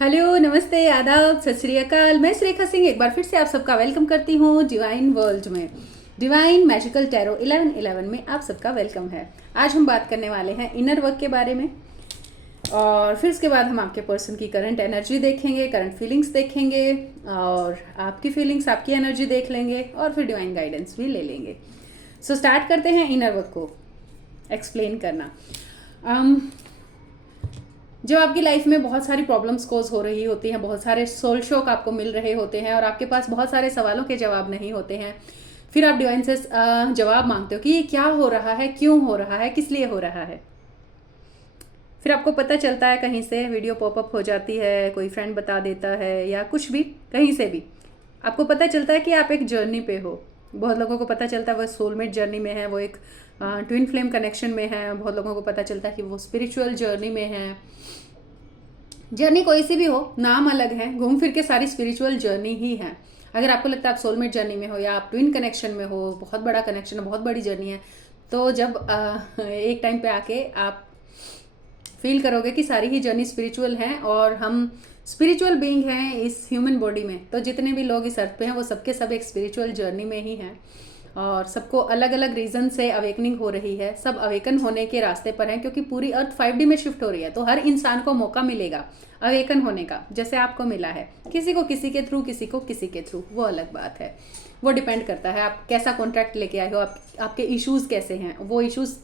Hello, नमस्ते, आदाब, सत श्री अकाल। मैं सुरेखा सिंह एक बार फिर से आप सबका वेलकम करती हूँ डिवाइन वर्ल्ड में। डिवाइन मैजिकल टैरो 1111 में आप सबका वेलकम है। आज हम बात करने वाले हैं इनर वर्क के बारे में, और फिर उसके बाद हम आपके पर्सन की करंट एनर्जी देखेंगे, करंट फीलिंग्स देखेंगे, और आपकी फीलिंग्स, आपकी एनर्जी देख लेंगे, और फिर डिवाइन गाइडेंस भी ले लेंगे। सो स्टार्ट करते हैं इनर वर्क को एक्सप्लेन करना। जब आपकी लाइफ में बहुत सारी प्रॉब्लम्स कोज हो रही होती हैं, बहुत सारे सोल शॉक आपको मिल रहे होते हैं, और आपके पास बहुत सारे सवालों के जवाब नहीं होते हैं, फिर आप डिवाइन से जवाब मांगते हो कि ये क्या हो रहा है, क्यों हो रहा है, किस लिए हो रहा है। फिर आपको पता चलता है, कहीं से वीडियो पॉपअप हो जाती है, कोई फ्रेंड बता देता है, या कुछ भी, कहीं से भी आपको पता चलता है कि आप एक जर्नी पे हो। बहुत लोगों को पता चलता है वो सोलमेट जर्नी में है, वो एक ट्विन फ्लेम कनेक्शन में है। बहुत लोगों को पता चलता है कि वो स्पिरिचुअल जर्नी में है। जर्नी कोई सी भी हो, नाम अलग है, घूम फिर के सारी स्पिरिचुअल जर्नी ही है। अगर आपको लगता है आप सोलमेट जर्नी में हो, या आप ट्विन कनेक्शन में हो, बहुत बड़ा कनेक्शन है, बहुत बड़ी जर्नी है, तो जब एक टाइम पे आके आप फील करोगे कि सारी ही जर्नी स्पिरिचुअल है, और हम स्पिरिचुअल बीइंग हैं इस ह्यूमन बॉडी में, तो जितने भी लोग इस अर्थ पे हैं वो सबके सब एक स्पिरिचुअल जर्नी में ही हैं, और सबको अलग अलग रीजन से अवेकनिंग हो रही है। सब अवेकन होने के रास्ते पर हैं, क्योंकि पूरी अर्थ 5D में शिफ्ट हो रही है। तो हर इंसान को मौका मिलेगा अवेकन होने का, जैसे आपको मिला है। किसी को किसी के थ्रू, किसी को किसी के थ्रू, वो अलग बात है। वो डिपेंड करता है आप कैसा कॉन्ट्रैक्ट लेके आए हो, आपके इश्यूज कैसे हैं, वो इश्यूज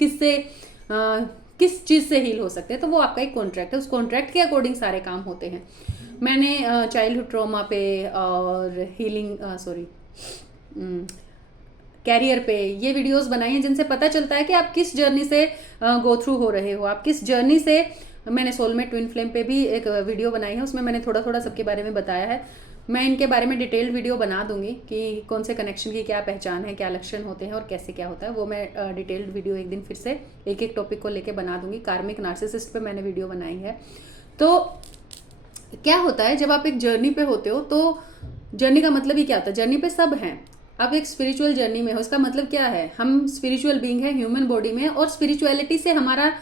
किस चीज़ से हील हो सकते हैं। तो वो आपका एक कॉन्ट्रैक्ट है, उस कॉन्ट्रैक्ट के अकॉर्डिंग सारे काम होते हैं। मैंने चाइल्डहुड ट्रॉमा पे और हीलिंग कैरियर पे ये वीडियोस बनाई हैं, जिनसे पता चलता है कि आप किस जर्नी से गो थ्रू हो रहे हो, आप किस जर्नी से। मैंने सोलमेट ट्विन फ्लेम पे भी एक वीडियो बनाई है, उसमें मैंने थोड़ा थोड़ा सबके बारे में बताया है। मैं इनके बारे में डिटेल्ड वीडियो बना दूंगी कि कौन से कनेक्शन की क्या पहचान है, क्या लक्षण होते हैं, और कैसे क्या होता है। वो मैं डिटेल्ड वीडियो एक दिन फिर से एक एक टॉपिक को लेके बना दूंगी। कार्मिक नार्सिसिस्ट पे मैंने वीडियो बनाई है। तो क्या होता है जब आप एक जर्नी पे होते हो, तो जर्नी का मतलब ही क्या होता है? जर्नी पे सब हैं, आप एक स्पिरिचुअल जर्नी में हो। इसका मतलब क्या है? हम स्पिरिचुअल बीइंग है ह्यूमन बॉडी में, और स्पिरिचुअलिटी से हमारा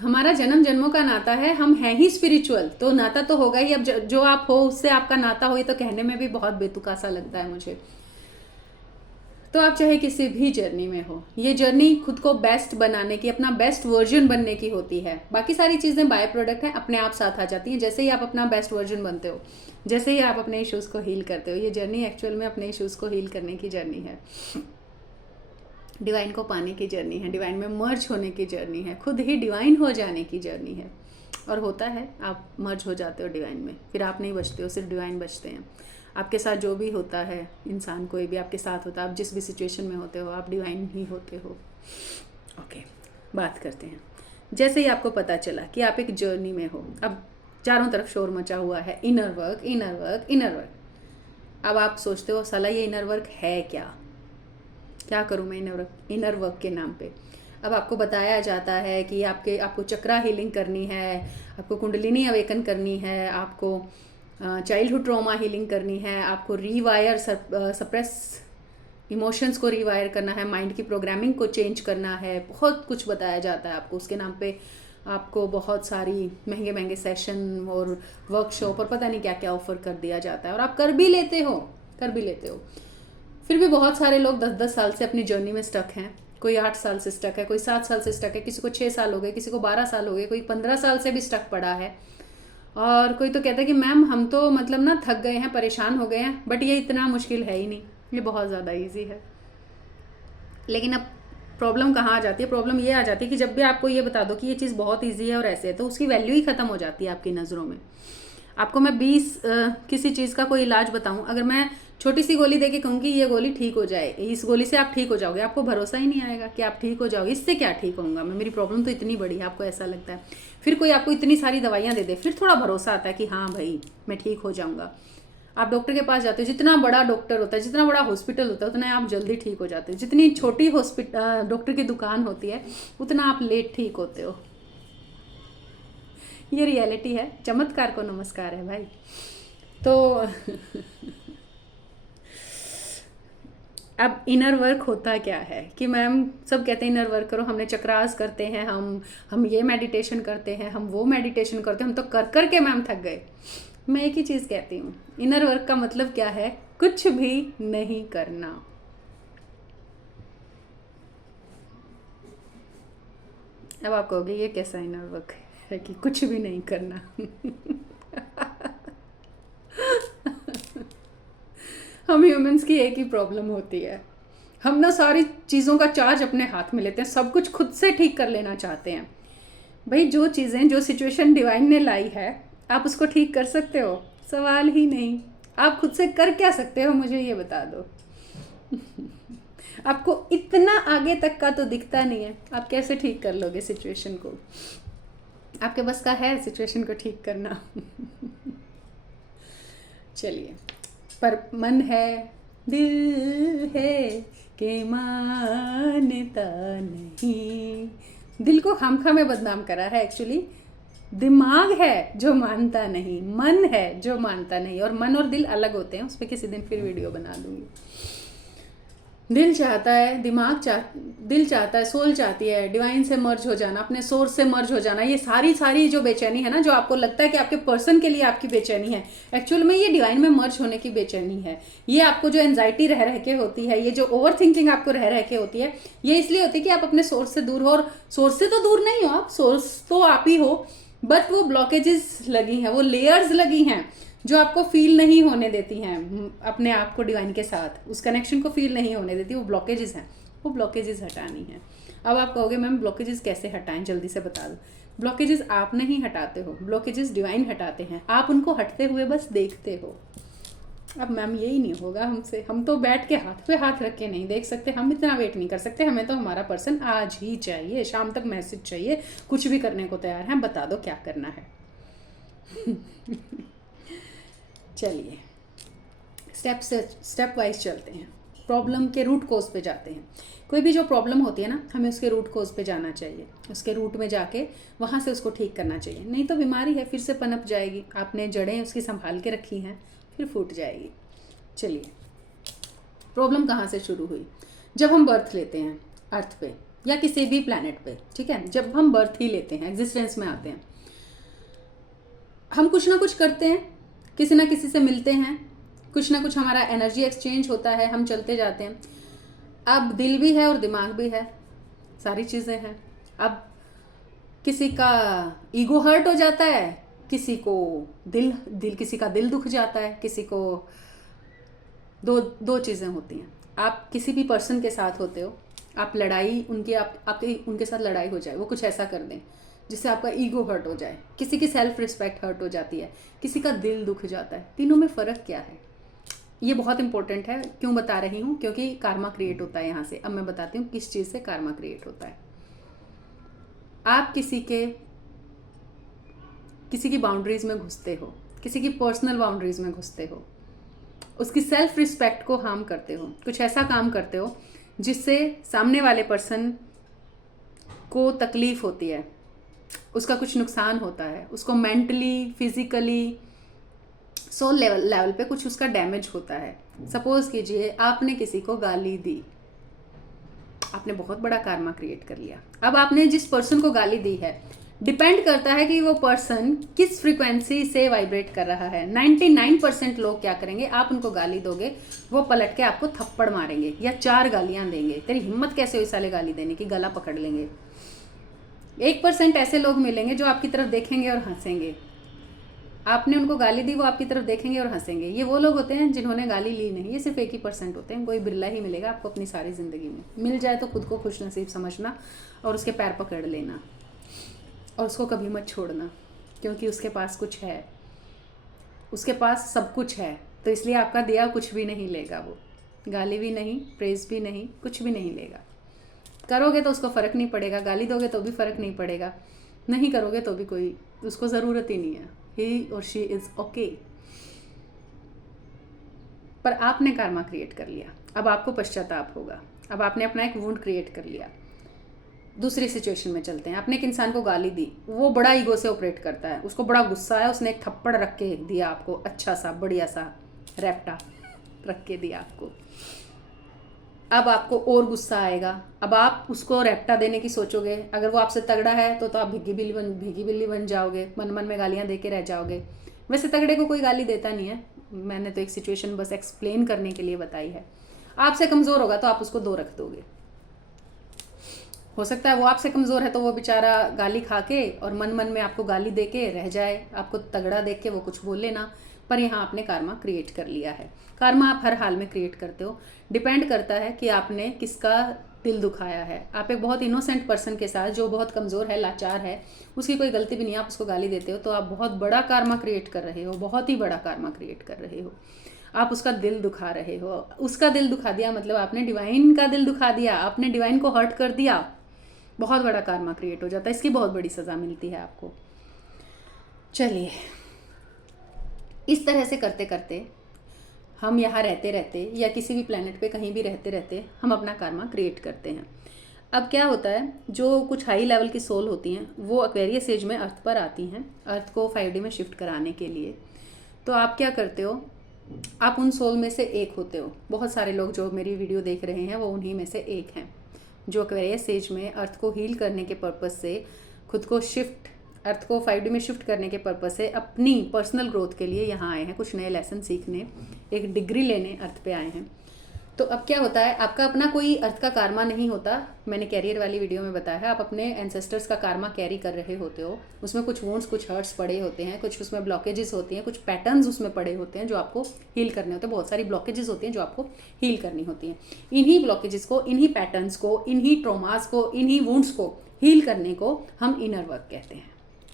हमारा जन्म जन्मों का नाता है। हम हैं ही स्पिरिचुअल, तो नाता तो होगा ही। अब जो आप हो उससे आपका नाता हो, ये तो कहने में भी बहुत बेतुका सा लगता है मुझे। तो आप चाहे किसी भी जर्नी में हो, ये जर्नी खुद को बेस्ट बनाने की, अपना बेस्ट वर्जन बनने की होती है। बाकी सारी चीज़ें बाय प्रोडक्ट हैं, अपने आप साथ आ जाती हैं। जैसे ही आप अपना बेस्ट वर्जन बनते हो, जैसे ही आप अपने इश्यूज़ को हील करते हो, ये जर्नी एक्चुअल में अपने इश्यूज़ को हील करने की जर्नी है, डिवाइन को पाने की जर्नी है, डिवाइन में मर्ज होने की जर्नी है, खुद ही डिवाइन हो जाने की जर्नी है। और होता है, आप मर्ज हो जाते हो डिवाइन में, फिर आप नहीं बचते हो, सिर्फ डिवाइन बचते हैं। आपके साथ जो भी होता है, इंसान कोई भी आपके साथ होता है, आप जिस भी सिचुएशन में होते हो, आप डिवाइन ही होते हो। ओके, बात करते हैं। जैसे ही आपको पता चला कि आप एक जर्नी में हो, अब चारों तरफ शोर मचा हुआ है, inner work, inner work, inner work. अब आप सोचते हो, साला ये इनर वर्क है क्या करूँ मैं इनर वर्क के नाम पे? अब आपको बताया जाता है कि आपको चक्रा हीलिंग करनी है, आपको कुंडलिनी अवेकन करनी है, आपको चाइल्डहुड ट्रॉमा हीलिंग करनी है, आपको रीवायर सप्रेस इमोशंस को रीवायर करना है, माइंड की प्रोग्रामिंग को चेंज करना है। बहुत कुछ बताया जाता है आपको। उसके नाम पे आपको बहुत सारी महंगे महंगे सेशन और वर्कशॉप और पता नहीं क्या क्या ऑफर कर दिया जाता है, और आप कर भी लेते हो। फिर भी बहुत सारे लोग 10-10 साल से अपनी जर्नी में स्टक हैं। कोई 8 साल से स्टक है, कोई 7 साल से स्टक है, किसी को 6 साल हो गए, किसी को 12 साल हो गए, कोई 15 साल से भी स्टक पड़ा है। और कोई तो कहता है कि मैम हम तो मतलब ना थक गए हैं, परेशान हो गए हैं। बट ये इतना मुश्किल है ही नहीं, ये बहुत ज़्यादा ईजी है। लेकिन अब प्रॉब्लम कहाँ आ जाती है? प्रॉब्लम ये आ जाती है कि जब भी आपको ये बता दो कि ये चीज़ बहुत ईजी है और ऐसे है, तो उसकी वैल्यू ही ख़त्म हो जाती है आपकी नज़रों में। आपको मैं 20 किसी चीज़ का कोई इलाज बताऊं, अगर मैं छोटी सी गोली देके कहूँ कि ये गोली ठीक हो जाए, इस गोली से आप ठीक हो जाओगे, आपको भरोसा ही नहीं आएगा कि आप ठीक हो जाओगे। इससे क्या ठीक होऊंगा मैं, मेरी प्रॉब्लम तो इतनी बड़ी है, आपको ऐसा लगता है। फिर कोई आपको इतनी सारी दवाइयाँ दे दे, फिर थोड़ा भरोसा आता है कि हाँ भाई मैं ठीक हो जाऊंगा। आप डॉक्टर के पास जाते हो, जितना बड़ा डॉक्टर होता है, जितना बड़ा हॉस्पिटल होता है, उतना आप जल्दी ठीक हो जाते हो। जितनी छोटी डॉक्टर की दुकान होती है, उतना आप लेट ठीक होते हो। ये रियलिटी है। चमत्कार को नमस्कार है भाई। तो अब इनर वर्क होता क्या है कि मैम सब कहते हैं इनर वर्क करो, हमने चक्रास करते हैं, हम ये मेडिटेशन करते हैं, हम वो मेडिटेशन करते हैं, हम तो कर कर के मैम थक गए। मैं एक ही चीज़ कहती हूँ, इनर वर्क का मतलब क्या है? कुछ भी नहीं करना। अब आप कहोगे ये कैसा इनर वर्क है कि कुछ भी नहीं करना? हम ह्यूमंस की एक ही प्रॉब्लम होती है, हम ना सारी चीज़ों का चार्ज अपने हाथ में लेते हैं, सब कुछ खुद से ठीक कर लेना चाहते हैं। भाई जो चीज़ें, जो सिचुएशन डिवाइन ने लाई है, आप उसको ठीक कर सकते हो? सवाल ही नहीं। आप खुद से कर क्या सकते हो, मुझे ये बता दो। आपको इतना आगे तक का तो दिखता नहीं है, आप कैसे ठीक कर लोगे सिचुएशन को? आपके बस का है सिचुएशन को ठीक करना? चलिए, पर मन है, दिल है कि मानता नहीं। दिल को खामखा में बदनाम करा है एक्चुअली। दिमाग है जो मानता नहीं, मन है जो मानता नहीं, और मन और दिल अलग होते हैं, उस पर किसी दिन फिर वीडियो बना दूंगी। दिल चाहता है, दिल चाहता है, सोल चाहती है डिवाइन से मर्ज हो जाना, अपने सोर्स से मर्ज हो जाना। ये सारी जो बेचैनी है ना, जो आपको लगता है कि आपके पर्सन के लिए आपकी बेचैनी है, एक्चुअल में ये डिवाइन में मर्ज होने की बेचैनी है। ये आपको जो एंजाइटी रह रह के होती है, ये जो ओवर थिंकिंग आपको रह रह के होती है, ये इसलिए होती है कि आप अपने सोर्स से दूर हो। और सोर्स से तो दूर नहीं हो आप, सोर्स तो आप ही हो, बट वो ब्लॉकेजेस लगी हैं, वो लेयर्स लगी हैं जो आपको फील नहीं होने देती हैं अपने आप को डिवाइन के साथ, उस कनेक्शन को फील नहीं होने देती। वो ब्लॉकेजेस हैं, वो ब्लॉकेजेस हटानी है। अब आप कहोगे मैम ब्लॉकेजेस कैसे हटाएं, जल्दी से बता दो। ब्लॉकेजेस आप नहीं हटाते हो, ब्लॉकेजेस डिवाइन हटाते हैं, आप उनको हटते हुए बस देखते हो। अब मैम यही नहीं होगा हमसे, हम तो बैठ के हाथ पे हाथ रख के नहीं देख सकते, हम इतना वेट नहीं कर सकते, हमें तो हमारा पर्सन आज ही चाहिए, शाम तक मैसेज चाहिए, कुछ भी करने को तैयार है, बता दो क्या करना है। चलिए स्टेप वाइज चलते हैं, प्रॉब्लम के रूट कोज पे जाते हैं। कोई भी जो प्रॉब्लम होती है ना, हमें उसके रूट कोज पे जाना चाहिए, उसके रूट में जाके वहाँ से उसको ठीक करना चाहिए, नहीं तो बीमारी है फिर से पनप जाएगी। आपने जड़ें उसकी संभाल के रखी हैं, फिर फूट जाएगी। चलिए, प्रॉब्लम कहाँ से शुरू हुई? जब हम बर्थ लेते हैं अर्थ पे या किसी भी प्लैनेट पे, ठीक है, जब हम बर्थ ही लेते हैं, एग्जिस्टेंस में आते हैं, हम कुछ ना कुछ करते हैं, किसी ना किसी से मिलते हैं, कुछ ना कुछ हमारा एनर्जी एक्सचेंज होता है, हम चलते जाते हैं। अब दिल भी है और दिमाग भी है, सारी चीज़ें हैं। अब किसी का ईगो हर्ट हो जाता है, किसी को किसी का दिल दुख जाता है, किसी को दो चीज़ें होती हैं। आप किसी भी पर्सन के साथ होते हो, आप लड़ाई आपके उनके साथ लड़ाई हो जाए, वो कुछ ऐसा कर दें जिससे आपका ईगो हर्ट हो जाए, किसी की सेल्फ रिस्पेक्ट हर्ट हो जाती है, किसी का दिल दुख जाता है। तीनों में फ़र्क क्या है? ये बहुत इंपॉर्टेंट है। क्यों बता रही हूँ? क्योंकि कार्मा क्रिएट होता है यहाँ से। अब मैं बताती हूँ किस चीज़ से कार्मा क्रिएट होता है। आप किसी की बाउंड्रीज में घुसते हो, किसी की पर्सनल बाउंड्रीज में घुसते हो, उसकी सेल्फ रिस्पेक्ट को हार्म करते हो, कुछ ऐसा काम करते हो जिससे सामने वाले पर्सन को तकलीफ होती है, उसका कुछ नुकसान होता है, उसको मेंटली, फिजिकली, सोल लेवल पे कुछ उसका डैमेज होता है। सपोज कीजिए आपने किसी को गाली दी, आपने बहुत बड़ा कार्मा क्रिएट कर लिया। अब आपने जिस पर्सन को गाली दी है, डिपेंड करता है कि वो पर्सन किस फ्रीक्वेंसी से वाइब्रेट कर रहा है। 99% लोग क्या करेंगे, आप उनको गाली दोगे, वो पलट के आपको थप्पड़ मारेंगे या 4 गालियां देंगे, तेरी हिम्मत कैसे हुई साले गाली देने की, गला पकड़ लेंगे। 1% ऐसे लोग मिलेंगे जो आपकी तरफ देखेंगे और हंसेंगे। आपने उनको गाली दी, वो आपकी तरफ देखेंगे और हंसेंगे। ये वो लोग होते हैं जिन्होंने गाली ली नहीं। ये सिर्फ 1% होते हैं, कोई बिरला ही मिलेगा आपको अपनी सारी ज़िंदगी में। मिल जाए तो खुद को खुश नसीब समझना और उसके पैर पकड़ लेना और उसको कभी मत छोड़ना, क्योंकि उसके पास कुछ है, उसके पास सब कुछ है, तो इसलिए आपका दिया कुछ भी नहीं लेगा। वो गाली भी नहीं, प्रेज भी नहीं, कुछ भी नहीं लेगा। करोगे तो उसको फ़र्क नहीं पड़ेगा, गाली दोगे तो भी फ़र्क नहीं पड़ेगा, नहीं करोगे तो भी कोई उसको ज़रूरत ही नहीं है। ही और शी इज़ ओके। पर आपने कार्मा क्रिएट कर लिया, अब आपको पश्चाताप होगा। अब आपने अपना एक वुंड क्रिएट कर लिया। दूसरी सिचुएशन में चलते हैं। आपने एक इंसान को गाली दी, वो बड़ा ईगो से ऑपरेट करता है, उसको बड़ा गुस्सा है, उसने एक थप्पड़ रख के दिया आपको, अच्छा सा बढ़िया सा रैप्टा रख के दिया आपको। अब आपको और गुस्सा आएगा। अब आप उसको रैप्टा देने की सोचोगे, अगर वो आपसे तगड़ा है तो आप भीगी बिल्ली बन जाओगे, मन मन में गालियां दे के रह जाओगे। वैसे तगड़े को कोई गाली देता नहीं है, मैंने तो एक सिचुएशन बस एक्सप्लेन करने के लिए बताई है। आपसे कमज़ोर होगा तो आप उसको 2 रख दोगे। हो सकता है वो आपसे कमज़ोर है तो वो बेचारा गाली खा के और मन मन में आपको गाली दे के रह जाए, आपको तगड़ा देख के वो कुछ बोले ना, पर यहाँ आपने कार्मा क्रिएट कर लिया है। कार्मा आप हर हाल में क्रिएट करते हो। डिपेंड करता है कि आपने किसका दिल दुखाया है। आप एक बहुत इनोसेंट पर्सन के साथ, जो बहुत कमज़ोर है, लाचार है, उसकी कोई गलती भी नहीं है, आप उसको गाली देते हो, तो आप बहुत बड़ा कार्मा क्रिएट कर रहे हो, बहुत ही बड़ा कार्मा क्रिएट कर रहे हो। आप उसका दिल दुखा रहे हो। उसका दिल दुखा दिया मतलब आपने डिवाइन का दिल दुखा दिया, आपने डिवाइन को हर्ट कर दिया, बहुत बड़ा कार्मा क्रिएट हो जाता है। इसकी बहुत बड़ी सज़ा मिलती है आपको। चलिए, इस तरह से करते करते हम यहाँ रहते रहते या किसी भी प्लेनेट पे कहीं भी रहते रहते हम अपना कार्मा क्रिएट करते हैं। अब क्या होता है, जो कुछ हाई लेवल की सोल होती हैं वो एक्वेरियस एज में अर्थ पर आती हैं, अर्थ को 5D में शिफ्ट कराने के लिए। तो आप क्या करते हो, आप उन सोल में से एक होते हो। बहुत सारे लोग जो मेरी वीडियो देख रहे हैं वो उन्हीं में से एक हैं, जो एक्वेरियस एज में अर्थ को हील करने के पर्पज़ से, खुद को शिफ्ट, अर्थ को 5D में शिफ्ट करने के पर्पज़ से, अपनी पर्सनल ग्रोथ के लिए यहाँ आए हैं, कुछ नए लेसन सीखने, एक डिग्री लेने अर्थ पे आए हैं। तो अब क्या होता है, आपका अपना कोई अर्थ का कार्मा नहीं होता। मैंने कैरियर वाली वीडियो में बताया है, आप अपने एंसेस्टर्स का कार्मा कैरी कर रहे होते हो। उसमें कुछ वुंड्स, कुछ हर्ट्स पड़े होते हैं, कुछ उसमें ब्लॉकेजेस होती हैं, कुछ पैटर्न्स उसमें पड़े होते हैं जो आपको हील करने होते हैं। बहुत सारी ब्लॉकेजेस होती हैं जो आपको हील करनी होती हैं। इन्हीं ब्लॉकेजेस को, इन्हीं पैटर्न्स को, इन्हीं ट्रॉमास को, इन्हीं वुंड्स को हील करने को हम इनर वर्क कहते हैं।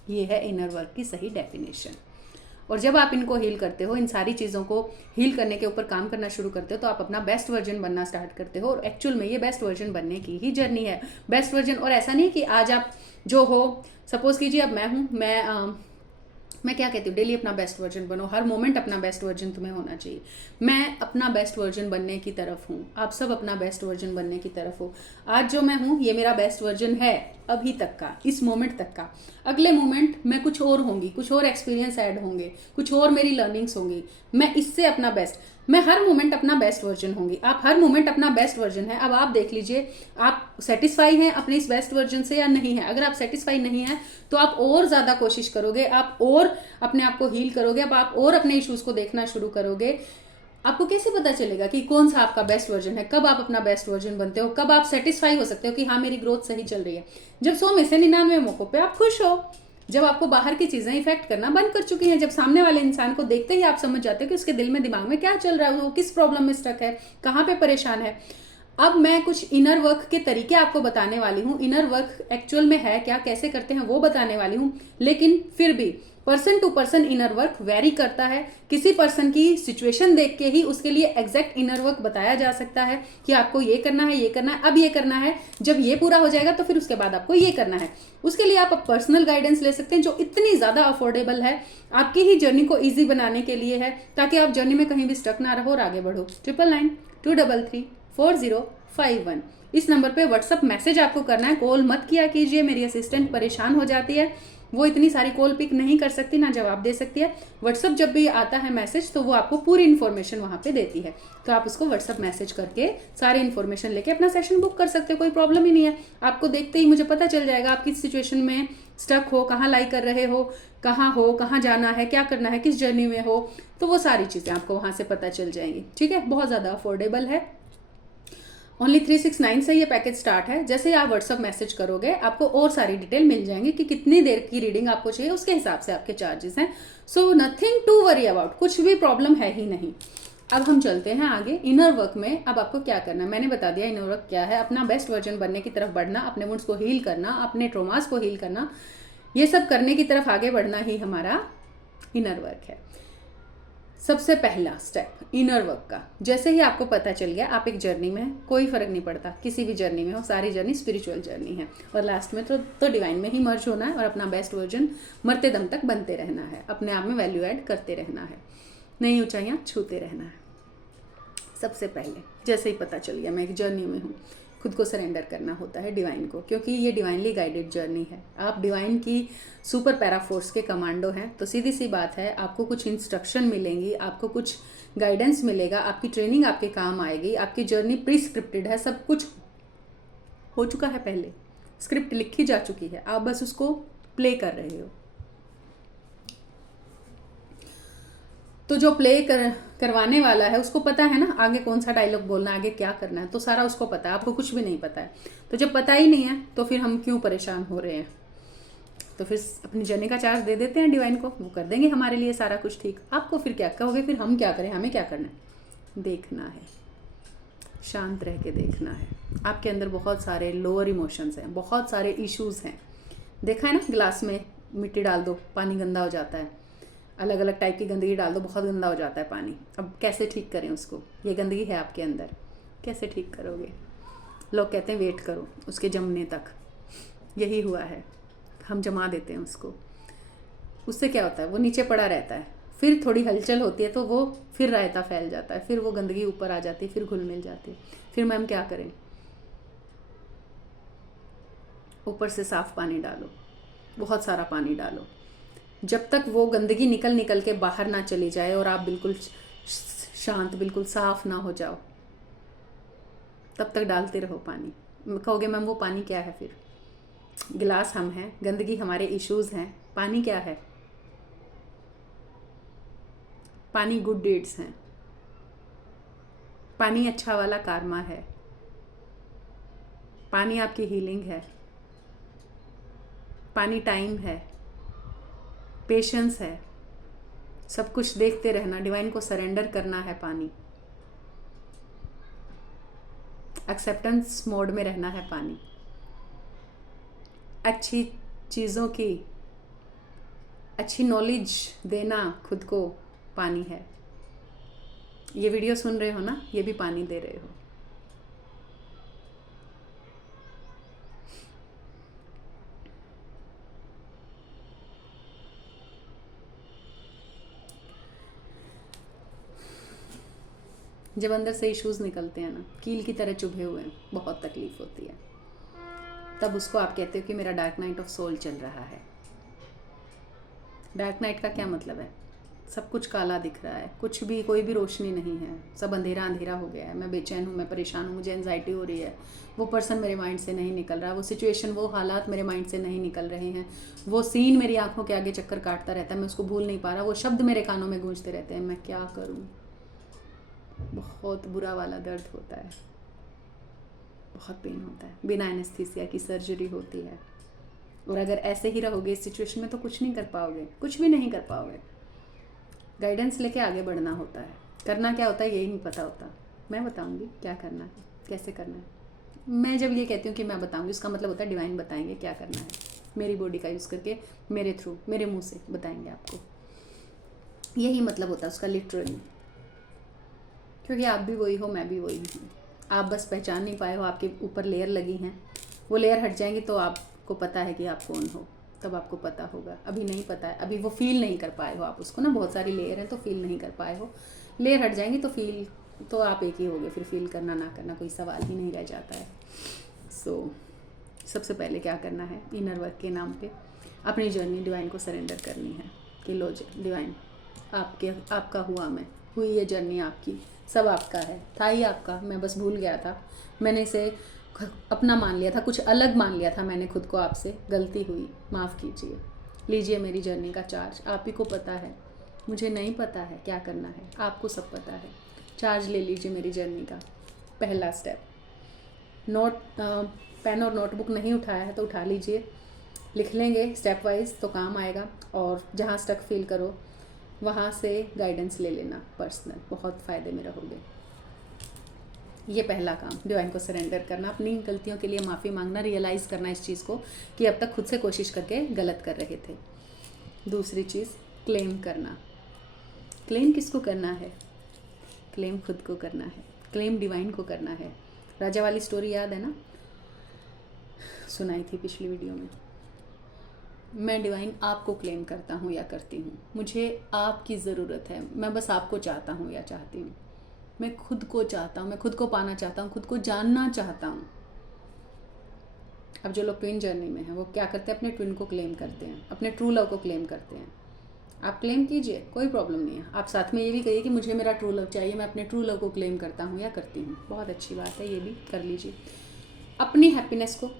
ये है इनर वर्क की सही डेफिनेशन। और जब आप इनको हील करते हो, इन सारी चीज़ों को हील करने के ऊपर काम करना शुरू करते हो, तो आप अपना बेस्ट वर्जन बनना स्टार्ट करते हो। और एक्चुअल में ये बेस्ट वर्जन बनने की ही जर्नी है। बेस्ट वर्जन, और ऐसा नहीं कि आज आप जो हो, सपोज कीजिए अब मैं हूँ, मैं क्या कहती हूँ, डेली अपना बेस्ट वर्जन बनो, हर मोमेंट अपना बेस्ट वर्जन तुम्हें होना चाहिए। मैं अपना बेस्ट वर्जन बनने की तरफ हूँ, आप सब अपना बेस्ट वर्जन बनने की तरफ हो। आज जो मैं हूँ ये मेरा बेस्ट वर्जन है, अभी तक का, इस मोमेंट तक का। अगले मोमेंट मैं कुछ और होंगी, कुछ और एक्सपीरियंस ऐड होंगे, कुछ और मेरी लर्निंग्स होंगी, मैं इससे अपना बेस्ट, मैं हर मोमेंट अपना बेस्ट वर्जन होंगी। आप हर मोमेंट अपना बेस्ट वर्जन है। अब आप देख लीजिए, आप सेटिस्फाई हैं अपने इस बेस्ट वर्जन से या नहीं है। अगर आप सेटिस्फाई नहीं है तो आप और ज़्यादा कोशिश करोगे, आप और अपने आप को हील करोगे, अब आप और अपने इश्यूज़ को देखना शुरू करोगे। आपको कैसे पता चलेगा कि कौन सा आपका बेस्ट वर्जन है? कब आप अपना बेस्ट वर्जन बनते हो, कब आप सेटिस्फाई हो सकते हो कि हाँ मेरी ग्रोथ सही चल रही है? जब 100 में से 99 मौकों पे आप खुश हो, जब आपको बाहर की चीज़ें इफेक्ट करना बंद कर चुकी हैं, जब सामने वाले इंसान को देखते ही आप समझ जाते हो कि उसके दिल में, दिमाग में क्या चल रहा है, वो किस प्रॉब्लम में स्टक है, कहाँ पे परेशान है। अब मैं कुछ इनर वर्क के तरीके आपको बताने वाली हूँ। इनर वर्क एक्चुअल में है क्या, कैसे करते हैं वो बताने वाली हूँ। लेकिन फिर भी person to person inner work vary करता है। किसी पर्सन की सिचुएशन देख के ही उसके लिए एग्जैक्ट इनर वर्क बताया जा सकता है कि आपको ये करना है, ये करना है, अब ये करना है, जब ये पूरा हो जाएगा तो फिर उसके बाद आपको ये करना है। उसके लिए आप पर्सनल गाइडेंस ले सकते हैं जो इतनी ज़्यादा अफोर्डेबल है, आपकी ही जर्नी को ईजी बनाने के लिए है, ताकि आप जर्नी में कहीं भी स्टक ना रहो और आगे बढ़ो। 9992334051 इस नंबर पे व्हाट्सअप मैसेज आपको करना है। कॉल मत किया कीजिए, मेरी असिस्टेंट परेशान हो जाती है, वो इतनी सारी कॉल पिक नहीं कर सकती, ना जवाब दे सकती है। व्हाट्सअप जब भी आता है मैसेज तो वो आपको पूरी इन्फॉर्मेशन वहाँ पे देती है, तो आप उसको व्हाट्सअप मैसेज करके सारी इन्फॉर्मेशन लेके अपना सेशन बुक कर सकते हो। कोई प्रॉब्लम ही नहीं है। आपको देखते ही मुझे पता चल जाएगा आप किस सिचुएशन में स्टक हो, कहाँ लाई कर रहे हो, कहाँ जाना है, क्या करना है, किस जर्नी में हो, तो वो सारी चीज़ें आपको वहाँ से पता चल जाएंगी। ठीक है, बहुत ज़्यादा अफोर्डेबल है। ओनली 369 से ये पैकेज स्टार्ट है। जैसे ही आप व्हाट्सअप मैसेज करोगे आपको और सारी डिटेल मिल जाएंगी कि कितनी देर की रीडिंग आपको चाहिए, उसके हिसाब से आपके चार्जेस हैं। So nothing to worry about, कुछ भी प्रॉब्लम है ही नहीं। अब हम चलते हैं आगे इनर वर्क में। अब आपको क्या करना है, मैंने बता दिया इनर वर्क क्या है। अपना बेस्ट वर्जन बनने की तरफ बढ़ना, अपने वुंड्स को हील करना, अपने ट्रोमास को हील करना, ये सब करने की तरफ आगे बढ़ना ही हमारा इनर वर्क है। सबसे पहला स्टेप इनर वर्क का, जैसे ही आपको पता चल गया आप एक जर्नी में, कोई फर्क नहीं पड़ता किसी भी जर्नी में हो, सारी जर्नी स्पिरिचुअल जर्नी है, और लास्ट में तो डिवाइन में ही मर्ज होना है और अपना बेस्ट वर्जन मरते दम तक बनते रहना है, अपने आप में वैल्यू ऐड करते रहना है, नई ऊंचाइयां छूते रहना है। सबसे पहले जैसे ही पता चल गया मैं एक जर्नी में हूँ, खुद को सरेंडर करना होता है डिवाइन को, क्योंकि ये डिवाइनली गाइडेड जर्नी है। आप डिवाइन की सुपर पैरा फोर्स के कमांडो हैं, तो सीधी सी बात है आपको कुछ इंस्ट्रक्शन मिलेंगी, आपको कुछ गाइडेंस मिलेगा, आपकी ट्रेनिंग आपके काम आएगी। आपकी जर्नी प्री स्क्रिप्टेड है, सब कुछ हो चुका है, पहले स्क्रिप्ट लिखी जा चुकी है, आप बस उसको प्ले कर रहे हो। तो जो प्ले करवाने वाला है उसको पता है ना आगे कौन सा डायलॉग बोलना है, आगे क्या करना है, तो सारा उसको पता है, आपको कुछ भी नहीं पता है। तो जब पता ही नहीं है तो फिर हम क्यों परेशान हो रहे हैं। तो फिर अपनी जर्नी का चार्ज दे देते हैं डिवाइन को, वो कर देंगे हमारे लिए सारा कुछ ठीक। आपको फिर क्या कहोगे, फिर हम क्या करें, हमें क्या करना है, देखना है, शांत रह के देखना है। आपके अंदर बहुत सारे लोअर इमोशंस हैं, बहुत सारे इश्यूज हैं। देखा है ना, ग्लास में मिट्टी डाल दो पानी गंदा हो जाता है, अलग अलग टाइप की गंदगी डाल दो बहुत गंदा हो जाता है पानी। अब कैसे ठीक करें उसको, ये गंदगी है आपके अंदर, कैसे ठीक करोगे। लोग कहते हैं वेट करो उसके जमने तक, यही हुआ है, हम जमा देते हैं उसको। उससे क्या होता है, वो नीचे पड़ा रहता है, फिर थोड़ी हलचल होती है तो वो फिर रायता फैल जाता है, फिर वो गंदगी ऊपर आ जाती है, फिर घुल मिल जाती है। फिर मैम क्या करें, ऊपर से साफ पानी डालो, बहुत सारा पानी डालो, जब तक वो गंदगी निकल निकल के बाहर ना चली जाए और आप बिल्कुल शांत, बिल्कुल साफ ना हो जाओ, तब तक डालते रहो पानी। कहोगे मैम वो पानी क्या है, फिर गिलास हम हैं, गंदगी हमारे इश्यूज हैं, पानी क्या है, पानी गुड डीड्स हैं, पानी अच्छा वाला कार्मा है, पानी आपकी हीलिंग है, पानी टाइम है, पेशेंस है, सब कुछ देखते रहना, डिवाइन को सरेंडर करना है, पानी एक्सेप्टेंस मोड में रहना है, पानी अच्छी चीज़ों की अच्छी नॉलेज देना खुद को, पानी है। ये वीडियो सुन रहे हो ना, ये भी पानी दे रहे हो। जब अंदर से इश्यूज निकलते हैं ना, कील की तरह चुभे हुए हैं, बहुत तकलीफ होती है, तब उसको आप कहते हो कि मेरा डार्क नाइट ऑफ सोल चल रहा है। डार्क नाइट का क्या मतलब है, सब कुछ काला दिख रहा है, कुछ भी, कोई भी रोशनी नहीं है, सब अंधेरा अंधेरा हो गया है, मैं बेचैन हूँ, मैं परेशान हूँ, मुझे एंजाइटी हो रही है, वो पर्सन मेरे माइंड से नहीं निकल रहा, वो सिचुएशन, वो हालात मेरे माइंड से नहीं निकल रहे हैं, वो सीन मेरी आंखों के आगे चक्कर काटता रहता है, मैं उसको भूल नहीं पा रहा, वो शब्द मेरे कानों में गूंजते रहते हैं, मैं क्या करूँ। बहुत बुरा वाला दर्द होता है, बहुत पेन होता है, बिना एनेस्थीसिया की सर्जरी होती है। और अगर ऐसे ही रहोगे इस सिचुएशन में तो कुछ नहीं कर पाओगे, कुछ भी नहीं कर पाओगे। गाइडेंस लेके आगे बढ़ना होता है, करना क्या होता है यही नहीं पता होता। मैं बताऊंगी क्या करना है, कैसे करना है। मैं जब ये कहती हूँ कि मैं बताऊंगी, उसका मतलब होता है डिवाइन बताएंगे क्या करना है, मेरी बॉडी का यूज़ करके, मेरे थ्रू, मेरे मुंह से बताएंगे आपको, यही मतलब होता है उसका लिटरली। क्योंकि आप भी वही हो, मैं भी वही हूँ, आप बस पहचान नहीं पाए हो, आपके ऊपर लेयर लगी हैं, वो लेयर हट जाएंगी तो आपको पता है कि आप कौन हो, तब आपको पता होगा। अभी नहीं पता है, अभी वो फील नहीं कर पाए हो आप उसको ना, बहुत सारी लेयर हैं तो फील नहीं कर पाए हो, लेयर हट जाएंगी तो फील तो आप एक ही होगे, फिर फील करना ना करना कोई सवाल ही नहीं रह जाता है। सो सबसे पहले क्या करना है, इनर वर्क के नाम पे अपनी जर्नी डिवाइन को सरेंडर करनी है कि लो डिवाइन, आपका हुआ, मैं हुई, ये जर्नी आपकी, सब आपका है, था ही आपका, मैं बस भूल गया था, मैंने इसे अपना मान लिया था, कुछ अलग मान लिया था मैंने खुद को, आपसे गलती हुई, माफ़ कीजिए, लीजिए मेरी जर्नी का चार्ज। आप ही को पता है, मुझे नहीं पता है क्या करना है, आपको सब पता है, चार्ज ले लीजिए मेरी जर्नी का। पहला स्टेप, पेन और नोटबुक नहीं उठाया है तो उठा लीजिए, लिख लेंगे स्टेप वाइज तो काम आएगा। और जहाँ स्टक फील करो वहाँ से गाइडेंस ले लेना पर्सनल, बहुत फ़ायदे में रहोगे। ये पहला काम, डिवाइन को सरेंडर करना, अपनी गलतियों के लिए माफ़ी मांगना, रियलाइज़ करना इस चीज़ को कि अब तक खुद से कोशिश करके गलत कर रहे थे। दूसरी चीज़, क्लेम करना। क्लेम किसको करना है, क्लेम खुद को करना है, क्लेम डिवाइन को करना है। राजा वाली स्टोरी याद है ना, सुनाई थी पिछली वीडियो में। मैं डिवाइन आपको क्लेम करता हूँ या करती हूँ, मुझे आपकी ज़रूरत है, मैं बस आपको चाहता हूँ या चाहती हूँ, मैं खुद को चाहता हूँ, मैं खुद को पाना चाहता हूँ, खुद को जानना चाहता हूँ। अब जो लोग ट्विन जर्नी में हैं वो क्या करते हैं, अपने ट्विन को क्लेम करते हैं, अपने ट्रू लव को क्लेम करते हैं। आप क्लेम कीजिए, कोई प्रॉब्लम नहीं है। आप साथ में ये भी कहिए कि मुझे मेरा ट्रू लव चाहिए, मैं अपने ट्रू लव को क्लेम करता हूँ या करती हूँ, बहुत अच्छी बात है, ये भी कर लीजिए। अपनी हैप्पीनेस को,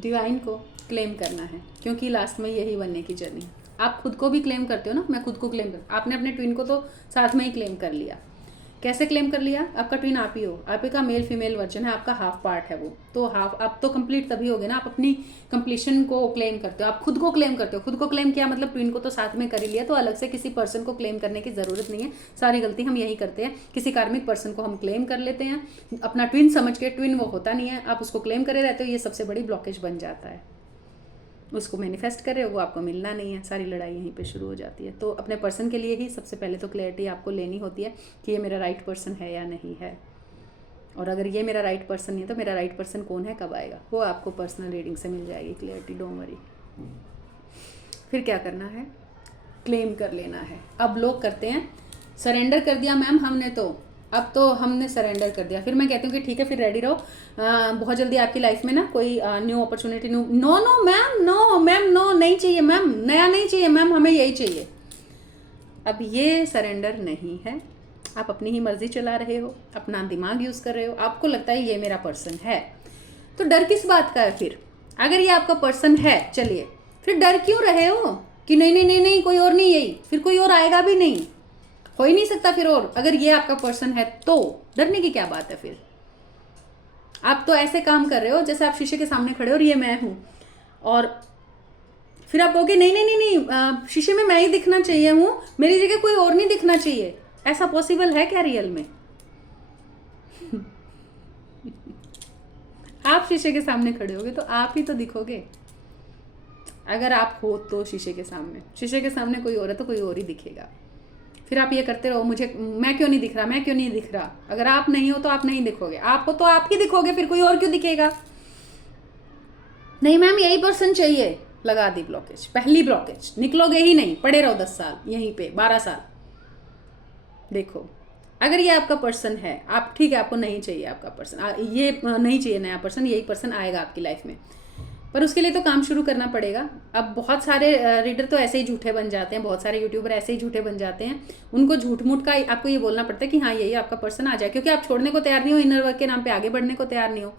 डिवाइन को क्लेम करना है, क्योंकि लास्ट में यही बनने की जर्नी। आप खुद को भी क्लेम करते हो ना, मैं खुद को क्लेम कर, आपने अपने ट्विन को तो साथ में ही क्लेम कर लिया। कैसे क्लेम कर लिया? आपका ट्विन आप ही हो, आप ही का मेल फीमेल वर्जन है, आपका हाफ पार्ट है वो, तो हाफ आप तो कंप्लीट तभी होगे ना, आप अपनी कंप्लीशन को क्लेम करते हो, आप खुद को क्लेम करते हो। खुद को क्लेम किया मतलब ट्विन को तो साथ में कर ही लिया, तो अलग से किसी पर्सन को क्लेम करने की जरूरत नहीं है। सारी गलती हम यही करते हैं, किसी कार्मिक पर्सन को हम क्लेम कर लेते हैं अपना ट्विन समझ के, ट्विन वो होता नहीं है, आप उसको क्लेम करे रहते हो, ये सबसे बड़ी ब्लॉकेज बन जाता है। उसको मैनिफेस्ट कर रहे हो, वो आपको मिलना नहीं है, सारी लड़ाई यहीं पे शुरू हो जाती है। तो अपने पर्सन के लिए ही सबसे पहले तो क्लैरिटी आपको लेनी होती है कि ये मेरा राइट पर्सन है या नहीं है, और अगर ये मेरा राइट पर्सन नहीं है तो मेरा राइट पर्सन कौन है, कब आएगा, वो आपको पर्सनल रीडिंग से मिल जाएगी क्लैरिटी, डोंट वरी। फिर क्या करना है? क्लेम कर लेना है। अब लोग करते हैं सरेंडर कर दिया मैम हमने, तो अब तो हमने सरेंडर कर दिया, फिर मैं कहती हूँ कि ठीक है फिर रेडी रहो, बहुत जल्दी आपकी लाइफ में ना कोई new opportunity, no no ma'am, no ma'am, no नहीं चाहिए मैम, नया नहीं चाहिए मैम, हमें यही चाहिए। अब ये सरेंडर नहीं है, आप अपनी ही मर्जी चला रहे हो, अपना दिमाग यूज कर रहे हो, आपको लगता है ये मेरा पर्सन है, तो डर किस बात का है फिर? अगर ये आपका पर्सन है, चलिए फिर डर क्यों रहे हो कि नहीं नहीं नहीं नहीं कोई और नहीं, यही फिर कोई और आएगा भी नहीं, हो ही नहीं सकता फिर और, अगर ये आपका पर्सन है तो डरने की क्या बात है फिर? आप तो ऐसे काम कर रहे हो जैसे आप शीशे के सामने खड़े हो और ये मैं हूं, और फिर आप कहोगे नहीं नहीं नहीं नहीं शीशे में मैं ही दिखना चाहिए हूं, मेरी जगह कोई और नहीं दिखना चाहिए। ऐसा पॉसिबल है क्या रियल में? आप शीशे के सामने खड़े होगे तो आप ही तो दिखोगे, अगर आप हो तो शीशे के सामने कोई और है तो कोई और ही दिखेगा। फिर आप ये करते रहो, मुझे मैं क्यों नहीं दिख रहा, मैं क्यों नहीं दिख रहा। अगर आप नहीं हो तो आप नहीं दिखोगे, आप हो तो आप ही दिखोगे, फिर कोई और क्यों दिखेगा? नहीं मैम यही पर्सन चाहिए, लगा दी ब्लॉकेज, पहली ब्लॉकेज, निकलोगे ही नहीं, पड़े रहो 10 साल यहीं पे, 12 साल। देखो अगर ये आपका पर्सन है, आप ठीक है आपको नहीं चाहिए आपका पर्सन, ये नहीं चाहिए नया पर्सन, यही पर्सन आएगा आपकी लाइफ में, पर उसके लिए तो काम शुरू करना पड़ेगा। अब बहुत सारे रीडर तो ऐसे ही झूठे बन जाते हैं, बहुत सारे यूट्यूबर ऐसे ही झूठे बन जाते हैं, उनको झूठ मूठ का आपको ये बोलना पड़ता है कि हाँ यही आपका पर्सन आ जाए, क्योंकि आप छोड़ने को तैयार नहीं हो, इनर वर्क के नाम पे आगे बढ़ने को तैयार नहीं हो।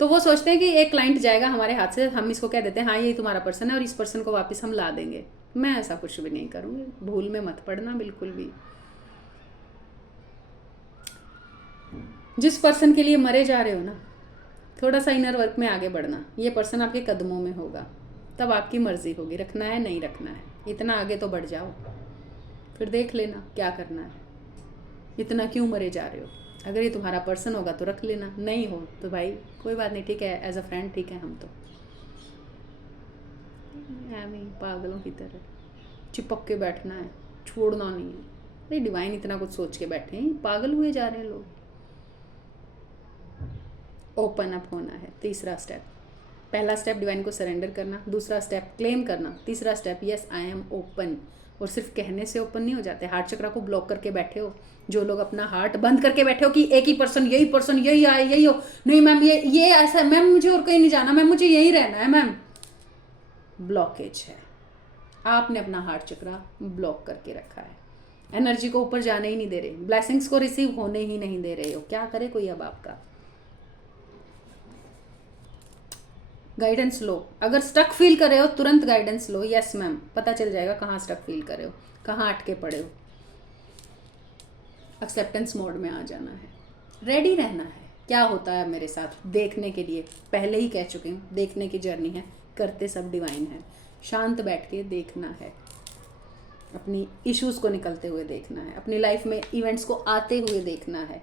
तो वो सोचते हैं कि एक क्लाइंट जाएगा हमारे हाथ से, हम इसको कह देते हैं हाँ यही तुम्हारा पर्सन है और इस पर्सन को वापस हम ला देंगे। मैं ऐसा कुछ भी नहीं करूँगी, भूल में मत पड़ना बिल्कुल भी। जिस पर्सन के लिए मरे जा रहे हो ना, थोड़ा सा इनर वर्क में आगे बढ़ना, ये पर्सन आपके कदमों में होगा, तब आपकी मर्जी होगी रखना है नहीं रखना है। इतना आगे तो बढ़ जाओ, फिर देख लेना क्या करना है, इतना क्यों मरे जा रहे हो। अगर ये तुम्हारा पर्सन होगा तो रख लेना, नहीं हो तो भाई कोई बात नहीं, ठीक है एज अ फ्रेंड ठीक है। हम तो पागलों की तरह चिपक के बैठना है, छोड़ना नहीं है। अरे डिवाइन इतना कुछ सोच के बैठे हैं, पागल हुए जा रहे हैं लोग। ओपन अप होना है, तीसरा स्टेप। पहला स्टेप डिवाइन को सरेंडर करना, दूसरा स्टेप क्लेम करना, तीसरा step yes I am open. और सिर्फ कहने से ओपन नहीं हो जाते, हार्ट चक्रा को ब्लॉक करके बैठे हो, जो लोग अपना हार्ट बंद करके बैठे हो कि एक ही पर्सन यही आए यही हो, नहीं मैम ये ऐसा, मैम मुझे और कहीं नहीं जाना, मैम मुझे यही रहना है मैम, ब्लॉकेज है। आपने अपना हार्ट चक्रा ब्लॉक करके रखा है, एनर्जी को ऊपर जाने ही नहीं दे रहे, ब्लेसिंग्स को रिसीव होने ही नहीं दे रहे हो। क्या करे कोई अब आपका? गाइडेंस लो, अगर स्टक फील कर रहे हो तुरंत गाइडेंस लो। यस मैम, पता चल जाएगा कहाँ स्टक फील कर रहे हो, कहाँ अटके पड़े हो। एक्सेप्टेंस मोड में आ जाना है, रेडी रहना है क्या होता है मेरे साथ देखने के लिए। पहले ही कह चुकी हूँ, देखने की जर्नी है, करते सब डिवाइन है। शांत बैठ के देखना है, अपनी इश्यूज को निकलते हुए देखना है, अपनी लाइफ में इवेंट्स को आते हुए देखना है,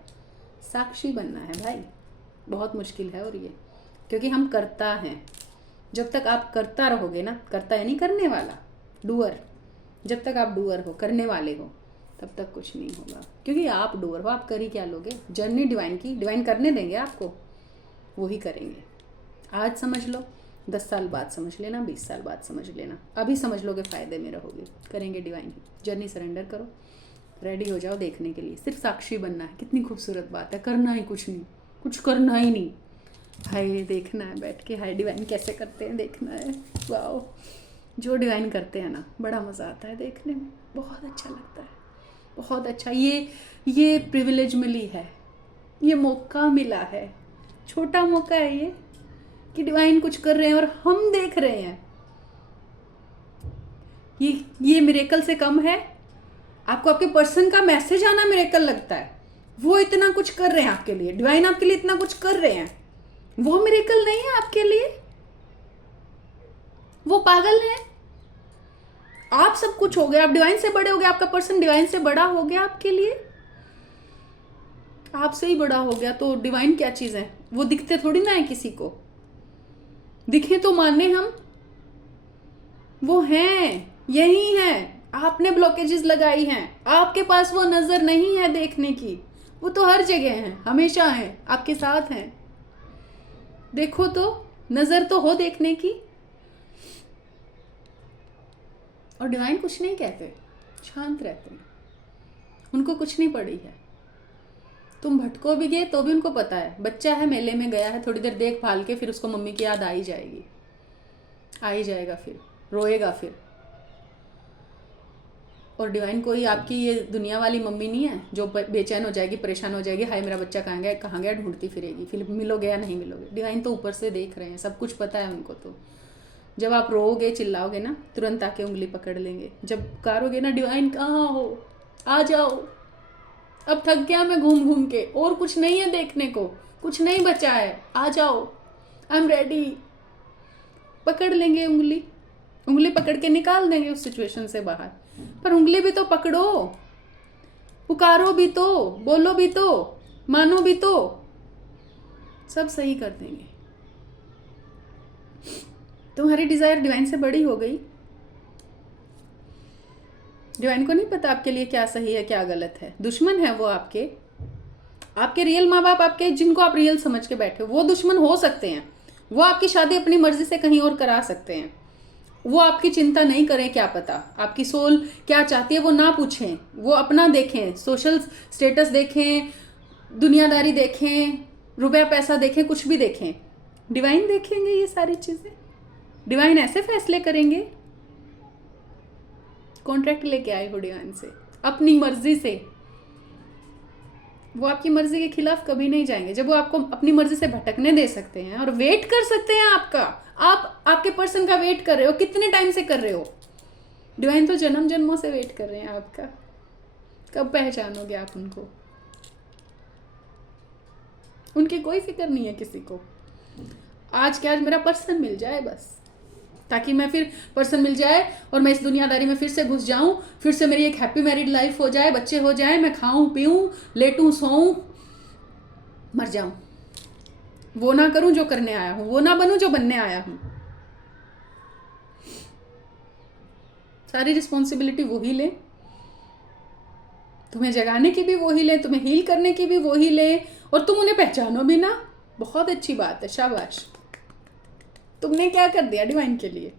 साक्षी बनना है भाई। बहुत मुश्किल है और ये, क्योंकि हम करता हैं। जब तक आप करता रहोगे ना, करता यानी करने वाला, डूअर, जब तक आप डूअर हो, करने वाले हो, तब तक कुछ नहीं होगा। क्योंकि आप डूअर हो, आप कर ही क्या लोगे। जर्नी डिवाइन की, डिवाइन करने देंगे आपको, वो ही करेंगे। आज समझ लो, 10 साल बाद समझ लेना, 20 साल बाद समझ लेना, अभी समझ लोगे फ़ायदे में रहोगे। करेंगे डिवाइन ही। जर्नी सरेंडर करो, रेडी हो जाओ देखने के लिए। सिर्फ साक्षी बनना है, कितनी खूबसूरत बात है। करना ही कुछ नहीं, कुछ करना ही नहीं, हाय देखना है बैठ के, हाय डिवाइन कैसे करते हैं देखना है। वाओ, जो डिवाइन करते हैं ना, बड़ा मज़ा आता है देखने में, बहुत अच्छा लगता है, बहुत अच्छा। ये प्रिविलेज मिली है, ये मौका मिला है, छोटा मौका है ये, कि डिवाइन कुछ कर रहे हैं और हम देख रहे हैं। ये मिरेकल से कम है? आपको आपके पर्सन का मैसेज आना मिरेकल लगता है? वो इतना कुछ कर रहे हैं आपके लिए, डिवाइन आपके लिए इतना कुछ कर रहे हैं, वो मिरेकल नहीं है आपके लिए? वो पागल है? आप सब कुछ हो गए, आप डिवाइन से बड़े हो गए, आपका पर्सन डिवाइन से बड़ा हो गया आपके लिए, आपसे ही बड़ा हो गया, तो डिवाइन क्या चीज है? वो दिखते थोड़ी ना है किसी को, दिखे तो माने हम, वो हैं, यही हैं। आपने ब्लॉकेजेस लगाई हैं, आपके पास वो नजर नहीं है देखने की, वो तो हर जगह हैं, हमेशा हैं, आपके साथ हैं। देखो तो, नजर तो हो देखने की। और डिवाइन कुछ नहीं कहते, शांत रहते हैं, उनको कुछ नहीं पड़ी है। तुम भटको भी गए तो भी उनको पता है, बच्चा है, मेले में गया है, थोड़ी देर देख भाल के फिर उसको मम्मी की याद आ ही जाएगी, आ ही जाएगा, फिर रोएगा फिर। और डिवाइन कोई आपकी ये दुनिया वाली मम्मी नहीं है जो बेचैन हो जाएगी, परेशान हो जाएगी, हाय मेरा बच्चा कहाँ गया ढूंढती फिरेगी, फिर मिलोगे या नहीं मिलोगे। डिवाइन तो ऊपर से देख रहे हैं, सब कुछ पता है उनको। तो जब आप रोओगे चिल्लाओगे ना, तुरंत आके उंगली पकड़ लेंगे। जब पुकारोगे ना, डिवाइन कहाँ हो, आ जाओ, अब थक गया मैं घूम घूम के, और कुछ नहीं है देखने को, कुछ नहीं बचा है, आ जाओ, आई एम रेडी, पकड़ लेंगे उंगली, उंगली पकड़ के निकाल देंगे उस सिचुएशन से बाहर। पर उंगली भी तो पकड़ो, पुकारो भी तो, बोलो भी तो, मानो भी तो, सब सही कर देंगे। तुम्हारी डिजायर डिवाइन से बड़ी हो गई। डिवाइन को नहीं पता आपके लिए क्या सही है क्या गलत है। दुश्मन है वो आपके रियल माँ बाप, आपके जिनको आप रियल समझ के बैठे हो, वो दुश्मन हो सकते हैं। वो आपकी शादी अपनी मर्जी से कहीं और करा सकते हैं। वो आपकी चिंता नहीं करें, क्या पता आपकी सोल क्या चाहती है वो ना पूछें, वो अपना देखें, सोशल स्टेटस देखें, दुनियादारी देखें, रुपया पैसा देखें, कुछ भी देखें। डिवाइन देखेंगे ये सारी चीजें। डिवाइन ऐसे फैसले करेंगे। कॉन्ट्रैक्ट लेके आए हो डिवाइन से अपनी मर्जी से, वो आपकी मर्जी के खिलाफ कभी नहीं जाएंगे। जब वो आपको अपनी मर्जी से भटकने दे सकते हैं और वेट कर सकते हैं आपका, आप आपके पर्सन का वेट कर रहे हो, कितने टाइम से कर रहे हो? डिवाइन तो जन्म जन्मों से वेट कर रहे हैं आपका। कब पहचानोगे आप उनको? उनकी कोई फिक्र नहीं है किसी को। आज के आज मेरा पर्सन मिल जाए बस, ताकि मैं फिर पर्सन मिल जाए और मैं इस दुनियादारी में फिर से घुस जाऊं, फिर से मेरी एक हैप्पी मैरिड लाइफ हो जाए, बच्चे हो जाए, मैं खाऊं पीऊं, लेटूं सोऊं, मर जाऊं। वो ना करूं जो करने आया हूं, वो ना बनूं जो बनने आया हूं। सारी रिस्पॉन्सिबिलिटी वही ले, तुम्हें जगाने की भी वही ले, तुम्हें हील करने की भी वही ले, और तुम उन्हें पहचानो भी ना। बहुत अच्छी बात है, शाबाश। तुमने क्या कर दिया डिवाइन के लिए?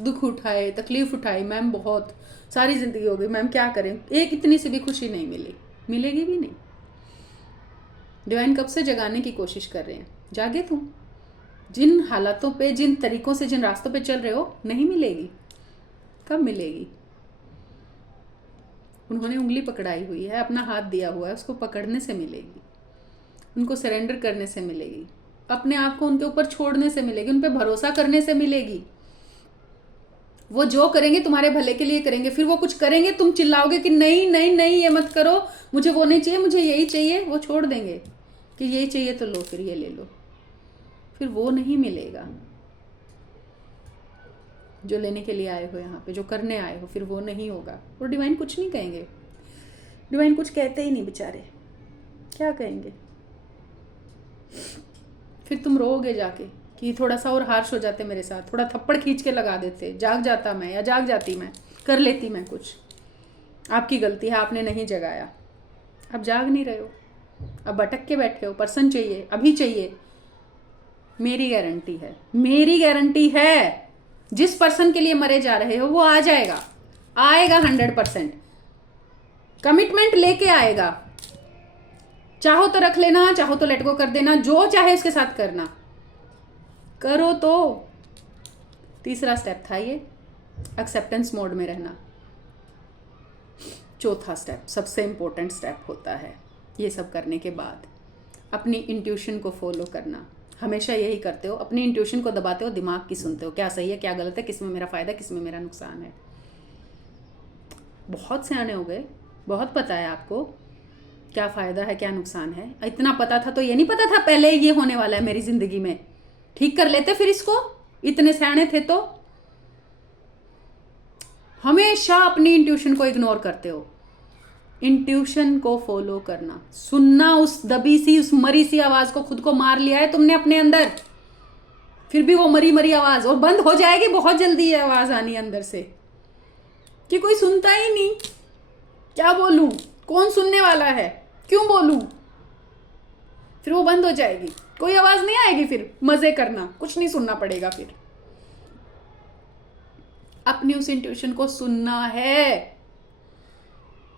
दुख उठाए, तकलीफ उठाई मैम, बहुत सारी जिंदगी हो गई मैम, क्या करें, एक इतनी सी भी खुशी नहीं मिली, मिलेगी भी नहीं। डिवाइन कब से जगाने की कोशिश कर रहे हैं, जागे तुम। जिन हालातों पे, जिन तरीकों से, जिन रास्तों पे चल रहे हो, नहीं मिलेगी। कब मिलेगी? उन्होंने उंगली पकड़ाई हुई है, अपना हाथ दिया हुआ है, उसको पकड़ने से मिलेगी, उनको सरेंडर करने से मिलेगी, अपने आप को उनके ऊपर छोड़ने से मिलेगी, उन पे भरोसा करने से मिलेगी। वो जो करेंगे तुम्हारे भले के लिए करेंगे। फिर वो कुछ करेंगे, तुम चिल्लाओगे कि नहीं नहीं नहीं ये मत करो, मुझे वो नहीं चाहिए, मुझे यही चाहिए, वो छोड़ देंगे कि यही चाहिए तो लो, फिर ये ले लो। फिर वो नहीं मिलेगा जो लेने के लिए आए हो, यहाँ पे जो करने आए हो, फिर वो नहीं होगा। और डिवाइन कुछ नहीं कहेंगे, डिवाइन कुछ कहते ही नहीं बेचारे, क्या कहेंगे? फिर तुम रोओगे जाके कि थोड़ा सा और हार्श हो जाते मेरे साथ, थोड़ा थप्पड़ खींच के लगा देते, जाग जाता मैं, या जाग जाती मैं, कर लेती मैं कुछ, आपकी गलती है, आपने नहीं जगाया। अब जाग नहीं रहे हो, अब भटक के बैठे हो। पर्सन चाहिए, अभी चाहिए। मेरी गारंटी है, मेरी गारंटी है, जिस पर्सन के लिए मरे जा रहे हो वो आ जाएगा, आएगा 100%। कमिटमेंट लेके आएगा। चाहो तो रख लेना, चाहो तो लेट गो कर देना, जो चाहे उसके साथ करना, करो तो। तीसरा स्टेप था ये, एक्सेप्टेंस मोड में रहना। चौथा स्टेप सबसे इंपॉर्टेंट स्टेप होता है, ये सब करने के बाद अपनी इंट्यूशन को फॉलो करना। हमेशा यही करते हो, अपनी इंट्यूशन को दबाते हो, दिमाग की सुनते हो, क्या सही है क्या गलत है, किस में मेरा फ़ायदा किस में मेरा नुकसान है। बहुत सियाने हो गए, बहुत पता है आपको क्या फ़ायदा है क्या नुकसान है। इतना पता था तो ये नहीं पता था पहले ये होने वाला है मेरी ज़िंदगी में, ठीक कर लेते फिर इसको। इतने सियाने थे तो हमेशा अपनी इंट्यूशन को इग्नोर करते हो। इंट्यूशन को फॉलो करना, सुनना, उस दबी सी उस मरी सी आवाज को खुद को मार लिया है तुमने अपने अंदर, फिर भी वो मरी मरी आवाज, और बंद हो जाएगी बहुत जल्दी ये आवाज आनी अंदर से कि कोई सुनता ही नहीं, क्या बोलूं, कौन सुनने वाला है, क्यों बोलूं, फिर वो बंद हो जाएगी, कोई आवाज नहीं आएगी, फिर मजे करना, कुछ नहीं सुनना पड़ेगा। फिर अपनी उस इंट्यूशन को सुनना है।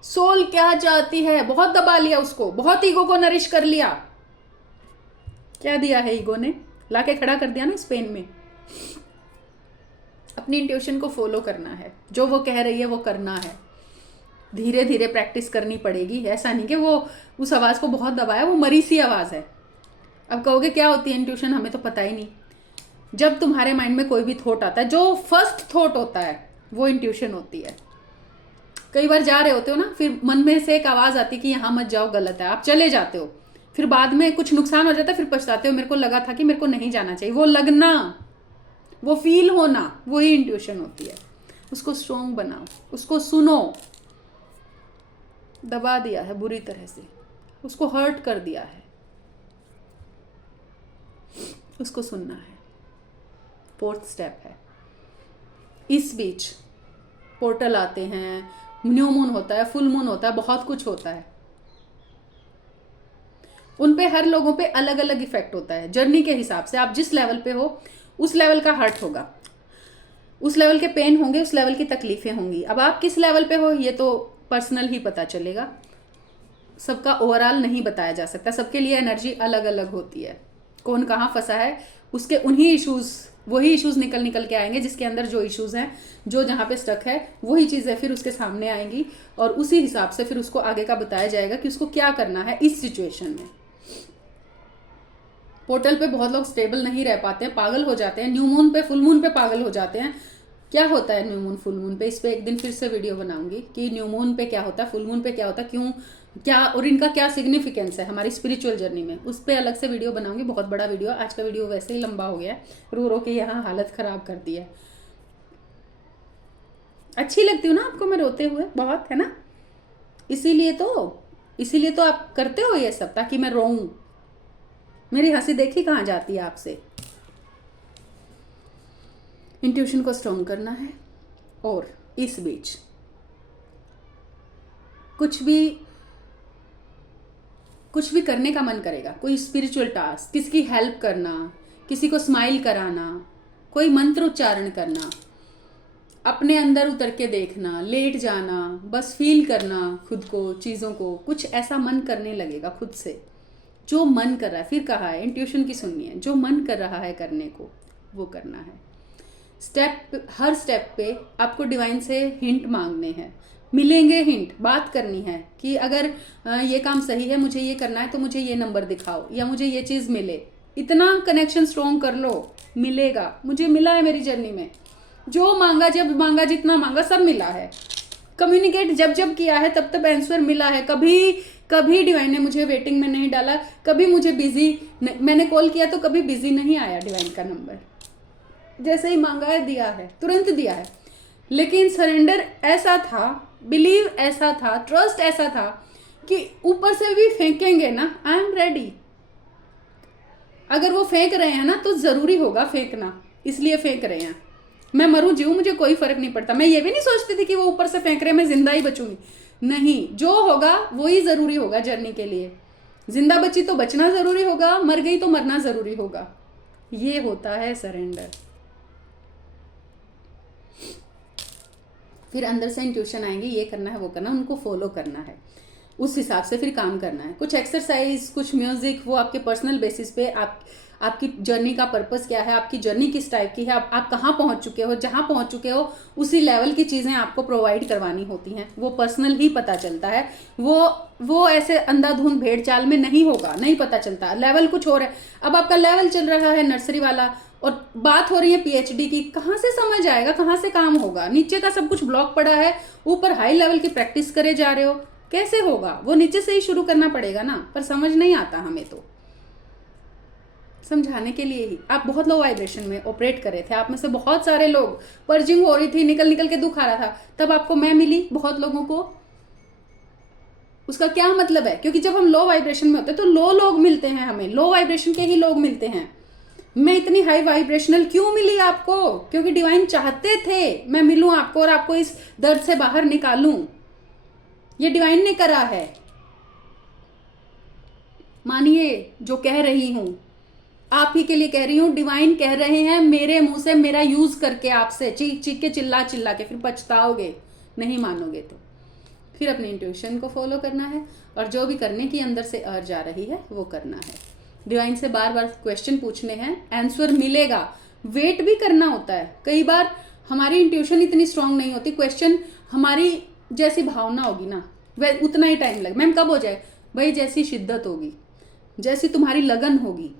सोल क्या चाहती है, बहुत दबा लिया उसको, बहुत ईगो को नरिश कर लिया। क्या दिया है ईगो ने, लाके खड़ा कर दिया ना इस पेन में। अपनी इंट्यूशन को फॉलो करना है, जो वो कह रही है वो करना है। धीरे धीरे प्रैक्टिस करनी पड़ेगी, ऐसा नहीं कि वो उस आवाज को बहुत दबाया, वो मरी सी आवाज है। अब कहोगे क्या होती है इंट्यूशन, हमें तो पता ही नहीं। जब तुम्हारे माइंड में कोई भी थॉट आता है, जो फर्स्ट थॉट होता है वो इंट्यूशन होती है। कई बार जा रहे होते हो ना, फिर मन में से एक आवाज आती है कि यहाँ मत जाओ, गलत है, आप चले जाते हो, फिर बाद में कुछ नुकसान हो जाता है, फिर पछताते हो, मेरे को लगा था कि मेरे को नहीं जाना चाहिए। वो लगना, वो फील होना, वही इंट्यूशन होती है। उसको स्ट्रोंग बनाओ, उसको सुनो। दबा दिया है बुरी तरह से, उसको हर्ट कर दिया है, उसको सुनना है। 4th स्टेप है। इस बीच पोर्टल आते हैं, न्यू मून होता है, फुल मून होता है, बहुत कुछ होता है। उन पे हर लोगों पे अलग अलग इफेक्ट होता है। जर्नी के हिसाब से आप जिस लेवल पे हो उस लेवल का हर्ट होगा, उस लेवल के पेन होंगे, उस लेवल की तकलीफें होंगी। अब आप किस लेवल पे हो ये तो पर्सनल ही पता चलेगा, सबका ओवरऑल नहीं बताया जा सकता। सबके लिए एनर्जी अलग अलग होती है, कौन कहाँ फंसा है उसके उन्हीं इश्यूज, वही इश्यूज निकल निकल के आएंगे जिसके अंदर जो इश्यूज हैं, जो जहाँ पे स्टक है वही चीज़ें फिर उसके सामने आएंगी, और उसी हिसाब से फिर उसको आगे का बताया जाएगा कि उसको क्या करना है इस सिचुएशन में। पोर्टल पे बहुत लोग स्टेबल नहीं रह पाते हैं, पागल हो जाते हैं। न्यू मून पे, फुल मून पे पागल हो जाते हैं। क्या होता है न्यू मून फुल मून पे, इस पे एक दिन फिर से वीडियो बनाऊंगी कि न्यू मून पे क्या होता है, फुल मून पे क्या होता है, क्यों, क्या, और इनका क्या सिग्निफिकेंस है हमारी स्पिरिचुअल जर्नी में। उस पर अलग से वीडियो बनाऊंगी, बहुत बड़ा वीडियो। आज का वीडियो वैसे ही लंबा हो गया है, रो रो के यहाँ हालत खराब कर दी है। अच्छी लगती हूँ ना आपको मैं रोते हुए, बहुत, है ना। इसीलिए तो आप करते हो ये सब, ताकि मैं रोऊं। मेरी हंसी देखी कहाँ जाती है आपसे। इंट्यूशन को स्ट्रॉन्ग करना है, और इस बीच कुछ भी करने का मन करेगा, कोई स्पिरिचुअल टास्क, किसकी हेल्प करना, किसी को स्माइल कराना, कोई मंत्र उच्चारण करना, अपने अंदर उतर के देखना, लेट जाना, बस फील करना खुद को, चीज़ों को, कुछ ऐसा मन करने लगेगा खुद से, जो मन कर रहा है। फिर कहा है इंट्यूशन की सुननी है, जो मन कर रहा है करने को वो करना है। हर स्टेप पे आपको डिवाइन से हिंट मांगने हैं, मिलेंगे हिंट, बात करनी है कि अगर ये काम सही है, मुझे ये करना है, तो मुझे ये नंबर दिखाओ, या मुझे ये चीज़ मिले। इतना कनेक्शन स्ट्रॉन्ग कर लो, मिलेगा। मुझे मिला है मेरी जर्नी में, जो मांगा, जब मांगा, जितना मांगा, सब मिला है। कम्युनिकेट जब जब किया है तब तब आंसर मिला है। कभी डिवाइन ने मुझे वेटिंग में नहीं डाला, कभी मुझे बिजी, मैंने कॉल किया तो कभी बिजी नहीं आया डिवाइन का नंबर। जैसे ही मांगा है दिया है, तुरंत दिया है। लेकिन सरेंडर ऐसा था, बिलीव ऐसा था, ट्रस्ट ऐसा था कि ऊपर से भी फेंकेंगे ना, आई एम रेडी। अगर वो फेंक रहे हैं ना तो जरूरी होगा फेंकना, इसलिए फेंक रहे हैं। मैं मरूं जीऊं मुझे कोई फर्क नहीं पड़ता। मैं ये भी नहीं सोचती थी कि वो ऊपर से फेंक रहे हैं मैं जिंदा ही बचूंगी, नहीं, जो होगा वही जरूरी होगा जर्नी के लिए। जिंदा बची तो बचना जरूरी होगा, मर गई तो मरना जरूरी होगा। ये होता है सरेंडर। फिर अंदर से इंट्यूशन आएंगे, ये करना है वो करना, उनको फॉलो करना है, उस हिसाब से फिर काम करना है। कुछ एक्सरसाइज, कुछ म्यूजिक, वो आपके पर्सनल बेसिस पे आपकी जर्नी का पर्पस क्या है, आपकी जर्नी किस टाइप की है, आप कहाँ पहुंच चुके हो, जहां पहुंच चुके हो उसी लेवल की चीजें आपको प्रोवाइड करवानी होती हैं। वो पर्सनल ही पता चलता है, वो ऐसे अंधाधुंध भेड़ चाल में नहीं होगा, नहीं पता चलता। लेवल कुछ और है। अब आपका लेवल चल रहा है नर्सरी वाला और बात हो रही है पीएचडी की, कहाँ से समझ आएगा, कहाँ से काम होगा? नीचे का सब कुछ ब्लॉक पड़ा है, ऊपर हाई लेवल की प्रैक्टिस करे जा रहे हो, कैसे होगा? वो नीचे से ही शुरू करना पड़ेगा ना, पर समझ नहीं आता हमें। तो समझाने के लिए ही आप बहुत लो वाइब्रेशन में ऑपरेट कर रहे थे। आप में से बहुत सारे लोग, पर्जिंग हो रही थी, निकल निकल के दुख आ रहा था, तब आपको मैं मिली बहुत लोगों को। उसका क्या मतलब है? क्योंकि जब हम लो वाइब्रेशन में होते हैं तो लो लोग मिलते हैं हमें, लो वाइब्रेशन के ही लोग मिलते हैं। मैं इतनी हाई वाइब्रेशनल क्यों मिली आपको? क्योंकि डिवाइन चाहते थे मैं मिलूं आपको और आपको इस दर्द से बाहर निकालूं। ये डिवाइन ने करा है। मानिए जो कह रही हूं, आप ही के लिए कह रही हूं। डिवाइन कह रहे हैं मेरे मुंह से, मेरा यूज करके आपसे, चीख चीख के, चिल्ला चिल्ला के, फिर पछताओगे, नहीं मानोगे तो। फिर अपनी इंट्यूशन को फॉलो करना है और जो भी करने की अंदर से अर्ज आ रही है वो करना है। डिवाइन से बार बार क्वेश्चन पूछने हैं, आंसर मिलेगा। वेट भी करना होता है। कई बार हमारी इंट्यूशन इतनी स्ट्रांग नहीं होती, क्वेश्चन हमारी जैसी भावना होगी ना वह उतना ही टाइम लगे। मैम कब हो जाए? भाई जैसी शिद्दत होगी, जैसी तुम्हारी लगन होगी।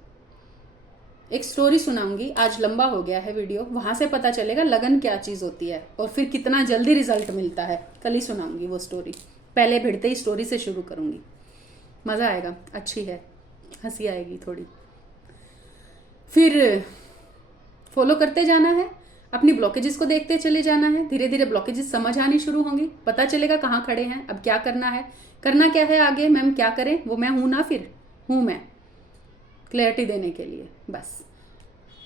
एक स्टोरी सुनाऊंगी, आज लंबा हो गया है वीडियो, वहां से पता चलेगा लगन क्या चीज होती है और फिर कितना जल्दी रिजल्ट मिलता है। कल ही सुनाऊंगी वो स्टोरी, पहले भिड़ते ही स्टोरी से शुरू करूंगी, मजा आएगा, अच्छी है, हंसी आएगी थोड़ी। फिर फॉलो करते जाना है, अपनी ब्लॉकेजेस को देखते चले जाना है। धीरे धीरे ब्लॉकेजेस समझ आनी शुरू होंगी, पता चलेगा कहाँ खड़े हैं, अब क्या करना है, करना क्या है आगे। मैम क्या करें? वो मैं हूं ना, फिर हूं मैं क्लैरिटी देने के लिए। बस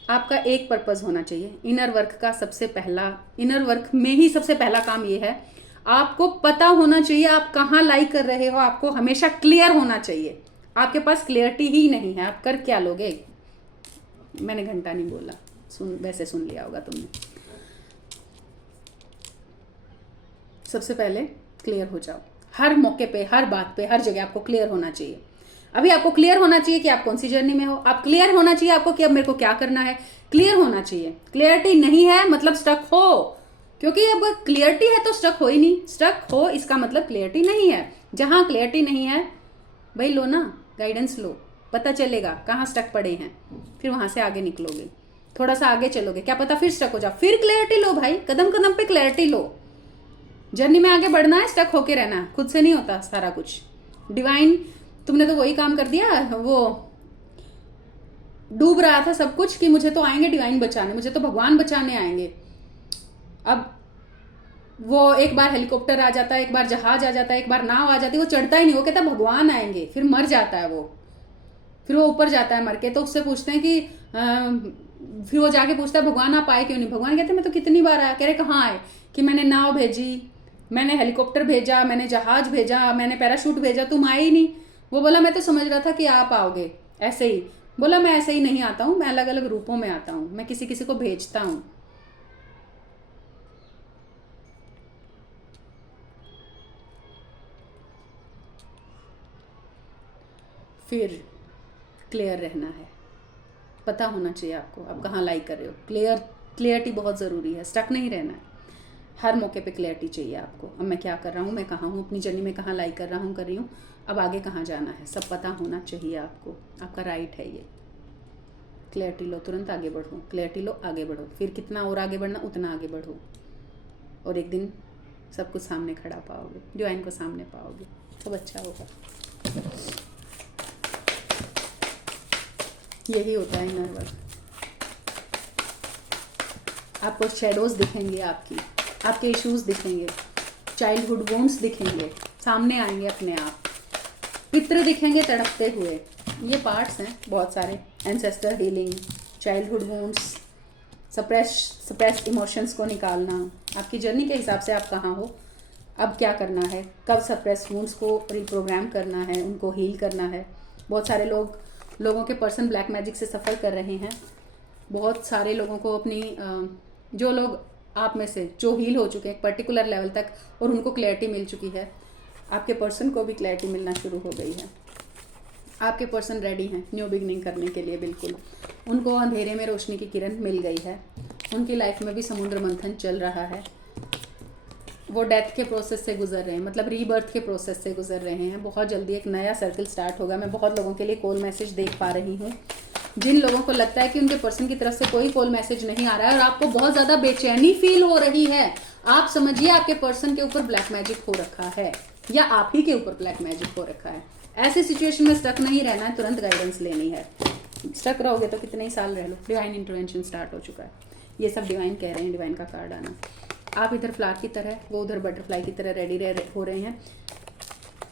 आपका एक पर्पस होना चाहिए। इनर वर्क का सबसे पहला, इनर वर्क में ही सबसे पहला काम ये है, आपको पता होना चाहिए आप कहाँ लाई कर रहे हो। आपको हमेशा क्लियर होना चाहिए। आपके पास क्लियरिटी ही नहीं है, आप कर क्या लोगे? मैंने घंटा नहीं बोला, वैसे सुन लिया होगा तुमने। सबसे पहले क्लियर हो जाओ। हर मौके पे, हर बात पे, हर जगह आपको क्लियर होना चाहिए। अभी आपको क्लियर होना चाहिए कि आप कौन सी जर्नी में हो। आप क्लियर होना चाहिए आपको कि अब मेरे को क्या करना है, क्लियर होना चाहिए। क्लियरिटी नहीं है मतलब स्टक हो, क्योंकि अब क्लियरिटी है तो स्टक हो ही नहीं। स्टक हो इसका मतलब क्लियरिटी नहीं है। जहां क्लियरिटी नहीं है भाई लो ना, गाइडेंस लो, पता चलेगा कहाँ स्टक पड़े हैं, फिर वहां से आगे निकलोगे। थोड़ा सा आगे चलोगे, क्या पता फिर स्टक हो जाओ, फिर क्लियरिटी लो भाई, कदम कदम पे क्लियरिटी लो। जर्नी में आगे बढ़ना है, स्टक होके रहना है, खुद से नहीं होता सारा कुछ। डिवाइन तुमने तो वही काम कर दिया, वो डूब रहा था सब कुछ कि मुझे तो आएंगे डिवाइन बचाने, मुझे तो भगवान बचाने आएंगे। अब वो एक बार हेलीकॉप्टर आ जाता है, एक बार जहाज आ जाता है, एक बार नाव आ जाती है, वो चढ़ता ही नहीं, वो कहता है भगवान आएंगे, फिर मर जाता है वो। फिर वो ऊपर जाता है मर के, तो उससे पूछते हैं कि फिर वो जाके पूछता है भगवान आप आए क्यों नहीं? भगवान कहते हैं मैं तो कितनी बार आया। कह रहे कहाँ आए? कि मैंने नाव भेजी, मैंने हेलीकॉप्टर भेजा, मैंने जहाज भेजा, मैंने पैराशूट भेजा, तुम आए ही नहीं। वो बोला मैं तो समझ रहा था कि आप आओगे ऐसे ही। बोला मैं ऐसे ही नहीं आता हूँ, मैं अलग अलग रूपों में आता हूँ, मैं किसी किसी को भेजता हूँ। फिर क्लियर रहना है, पता होना चाहिए आपको आप कहाँ लाई कर रहे हो। क्लियरिटी बहुत ज़रूरी है, स्टक नहीं रहना है। हर मौके पे क्लियरिटी चाहिए आपको। अब मैं क्या कर रहा हूँ, मैं कहाँ हूँ, अपनी जर्नी में कहाँ लाई कर रहा हूँ, कर रही हूँ, अब आगे कहाँ जाना है, सब पता होना चाहिए आपको। आपका राइट है ये। क्लियरिटी लो, तुरंत आगे बढ़ो, क्लियरिटी लो, आगे बढ़ो। फिर कितना और आगे बढ़ना उतना आगे बढ़ो, और एक दिन सब कुछ सामने खड़ा पाओगे, डिवाइन को सामने पाओगे, सब अच्छा होगा। यही होता है इनर वर्क। आपको शेडोज दिखेंगे, आपके इश्यूज दिखेंगे, चाइल्डहुड वुंड्स दिखेंगे, सामने आएंगे अपने आप, पितृ दिखेंगे तड़पते हुए। ये पार्ट्स हैं बहुत सारे, ancestor healing, childhood wounds, suppressed emotions को निकालना, आपकी जर्नी के हिसाब से आप कहाँ हो, अब क्या करना है, कब सप्रेस्ड वुंड्स को रिप्रोग्राम करना है, उनको हील करना है। बहुत सारे लोगों के पर्सन ब्लैक मैजिक से सफ़र कर रहे हैं। बहुत सारे लोगों को अपनी जो लोग आप में से जो हील हो चुके हैं एक पर्टिकुलर लेवल तक और उनको क्लैरिटी मिल चुकी है, आपके पर्सन को भी क्लैरिटी मिलना शुरू हो गई है। आपके पर्सन रेडी हैं न्यू बिगनिंग करने के लिए, बिल्कुल। उनको अंधेरे में रोशनी की किरण मिल गई है। उनकी लाइफ में भी समुद्र मंथन चल रहा है। वो डेथ के प्रोसेस से गुजर रहे हैं, मतलब रीबर्थ के प्रोसेस से गुजर रहे हैं। बहुत जल्दी एक नया सर्कल स्टार्ट होगा। मैं बहुत लोगों के लिए कॉल मैसेज देख पा रही हूँ। जिन लोगों को लगता है कि उनके पर्सन की तरफ से कोई कॉल मैसेज नहीं आ रहा है और आपको बहुत ज़्यादा बेचैनी फील हो रही है, आप समझिए आपके पर्सन के ऊपर ब्लैक मैजिक हो रखा है, या आप ही के ऊपर ब्लैक मैजिक हो रखा है। ऐसी सिचुएशन में स्टक नहीं रहना है, तुरंत गाइडेंस लेनी है। स्टक रहोगे तो कितने ही साल रह लो। डिवाइन इंटरवेंशन स्टार्ट हो चुका है। ये सब डिवाइन कह रहे हैं, डिवाइन का कार्ड आना। आप इधर फ्लावर की तरह, वो उधर बटरफ्लाई की तरह रेडी हो रहे हैं।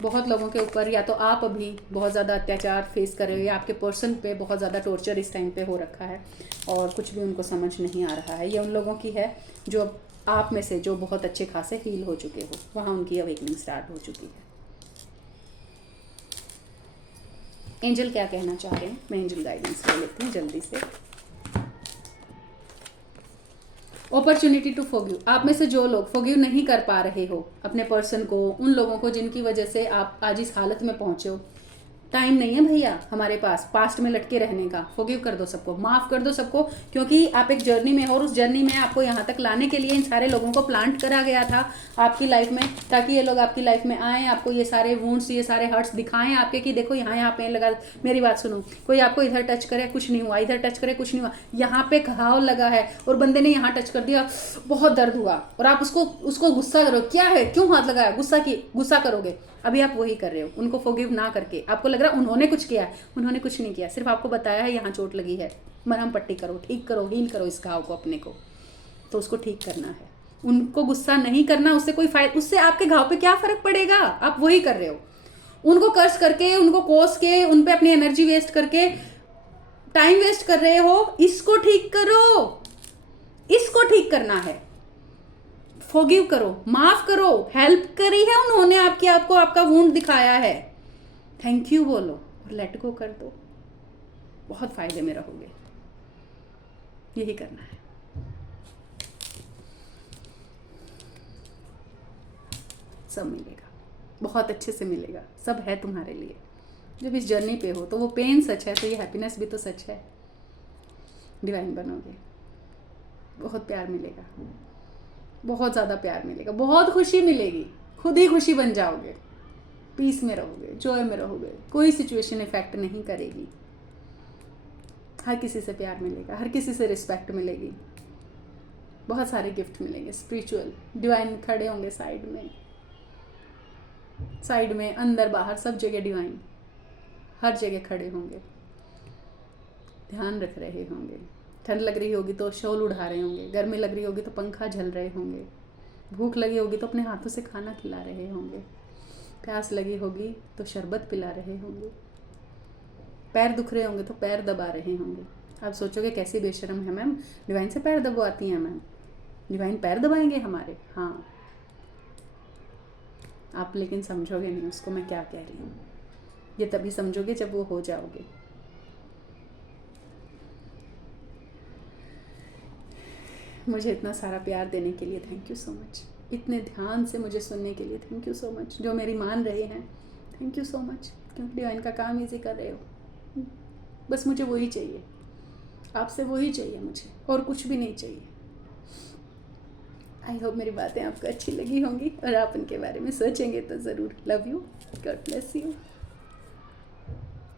बहुत लोगों के ऊपर या तो आप अभी बहुत ज़्यादा अत्याचार फेस कर रहे हो, या आपके पर्सन पे बहुत ज़्यादा टॉर्चर इस टाइम पे हो रखा है और कुछ भी उनको समझ नहीं आ रहा है। ये उन लोगों की है जो आप में से जो बहुत अच्छे खासे हील हो चुके हो, वहाँ उनकी अवेकनिंग स्टार्ट हो चुकी है। एंजल क्या कहना चाह रहे हैं, मैं एंजल गाइडेंस ले लेती हूँ जल्दी से। Opportunity to forgive. आप में से जो लोग फॉरगिव नहीं कर पा रहे हो अपने पर्सन को, उन लोगों को जिनकी वजह से आप आज इस हालत में पहुंचे हो, टाइम नहीं है भैया हमारे पास पास्ट में लटके रहने का। फॉरगिव कर दो सबको, माफ कर दो सबको, क्योंकि आप एक जर्नी में हो और उस जर्नी में आपको यहाँ तक लाने के लिए इन सारे लोगों को प्लांट करा गया था आपकी लाइफ में, ताकि ये लोग आपकी लाइफ में आए, आपको ये सारे वुंड्स, ये सारे हर्ट्स दिखाएं आपके कि देखो यहाँ पे लगा। मेरी बात सुनो, कोई आपको इधर टच करे कुछ नहीं हुआ, इधर टच करे कुछ नहीं हुआ, यहाँ पे घाव लगा है और बंदे ने यहाँ टच कर दिया, बहुत दर्द हुआ, और आप उसको गुस्सा करो, क्या है क्यों हाथ लगाया, गुस्सा करोगे। अभी आप वही कर रहे हो, उनको फॉरगिव ना करके। आपको लग रहा है उन्होंने कुछ किया है, उन्होंने कुछ नहीं किया, सिर्फ आपको बताया है यहाँ चोट लगी है, मरहम पट्टी करो, ठीक करो, हील करो इस घाव को अपने को, तो उसको ठीक करना है। उनको गुस्सा नहीं करना, उससे कोई फायदा, उससे आपके घाव पे क्या फर्क पड़ेगा, आप वही कर रहे हो। उनको कर्ज करके, उनको कोस के, उन पे अपनी एनर्जी वेस्ट करके टाइम वेस्ट कर रहे हो। इसको ठीक करो, इसको ठीक करना है। फॉरगिव करो, माफ करो, हेल्प करी है उन्होंने आपको आपका वुंड दिखाया है, थैंक यू बोलो और लेट गो कर दो, बहुत फायदे में रहोगे। यही करना है। सब मिलेगा, बहुत अच्छे से मिलेगा, सब है तुम्हारे लिए। जब इस जर्नी पे हो तो वो पेन सच है, तो ये हैप्पीनेस भी तो सच है। डिवाइन बनोगे, बहुत प्यार मिलेगा, बहुत ज़्यादा प्यार मिलेगा, बहुत खुशी मिलेगी, खुद ही खुशी बन जाओगे, पीस में रहोगे, जॉय में रहोगे, कोई सिचुएशन इफेक्ट नहीं करेगी। हर किसी से प्यार मिलेगा, हर किसी से रिस्पेक्ट मिलेगी, बहुत सारे गिफ्ट मिलेंगे स्पिरिचुअल। डिवाइन खड़े होंगे साइड में अंदर बाहर सब जगह डिवाइन हर जगह खड़े होंगे, ध्यान रख रहे होंगे। ठंड लग रही होगी तो शॉल उड़ा रहे होंगे, गर्मी लग रही होगी तो पंखा झल रहे होंगे, भूख लगी होगी तो अपने हाथों से खाना खिला रहे होंगे, प्यास लगी होगी तो शरबत पिला रहे होंगे, पैर दुख रहे होंगे तो पैर दबा रहे होंगे। आप सोचोगे कैसी बेशर्म है मैम, डिवाइन से पैर दबाती हैं मैम, डिवाइन पैर दबाएंगे हमारे? हाँ, आप लेकिन समझोगे नहीं उसको मैं क्या कह रही हूँ। ये तभी समझोगे जब वो हो जाओगे। मुझे इतना सारा प्यार देने के लिए थैंक यू सो मच, इतने ध्यान से मुझे सुनने के लिए थैंक यू सो मच, जो मेरी मान रहे हैं थैंक यू सो मच, क्योंकि डिवाइन का काम ईजी कर रहे हो। बस मुझे वही चाहिए, आपसे वही चाहिए मुझे, और कुछ भी नहीं चाहिए। आई होप मेरी बातें आपको अच्छी लगी होंगी और आप उनके बारे में सोचेंगे तो ज़रूर। Love you, God bless you.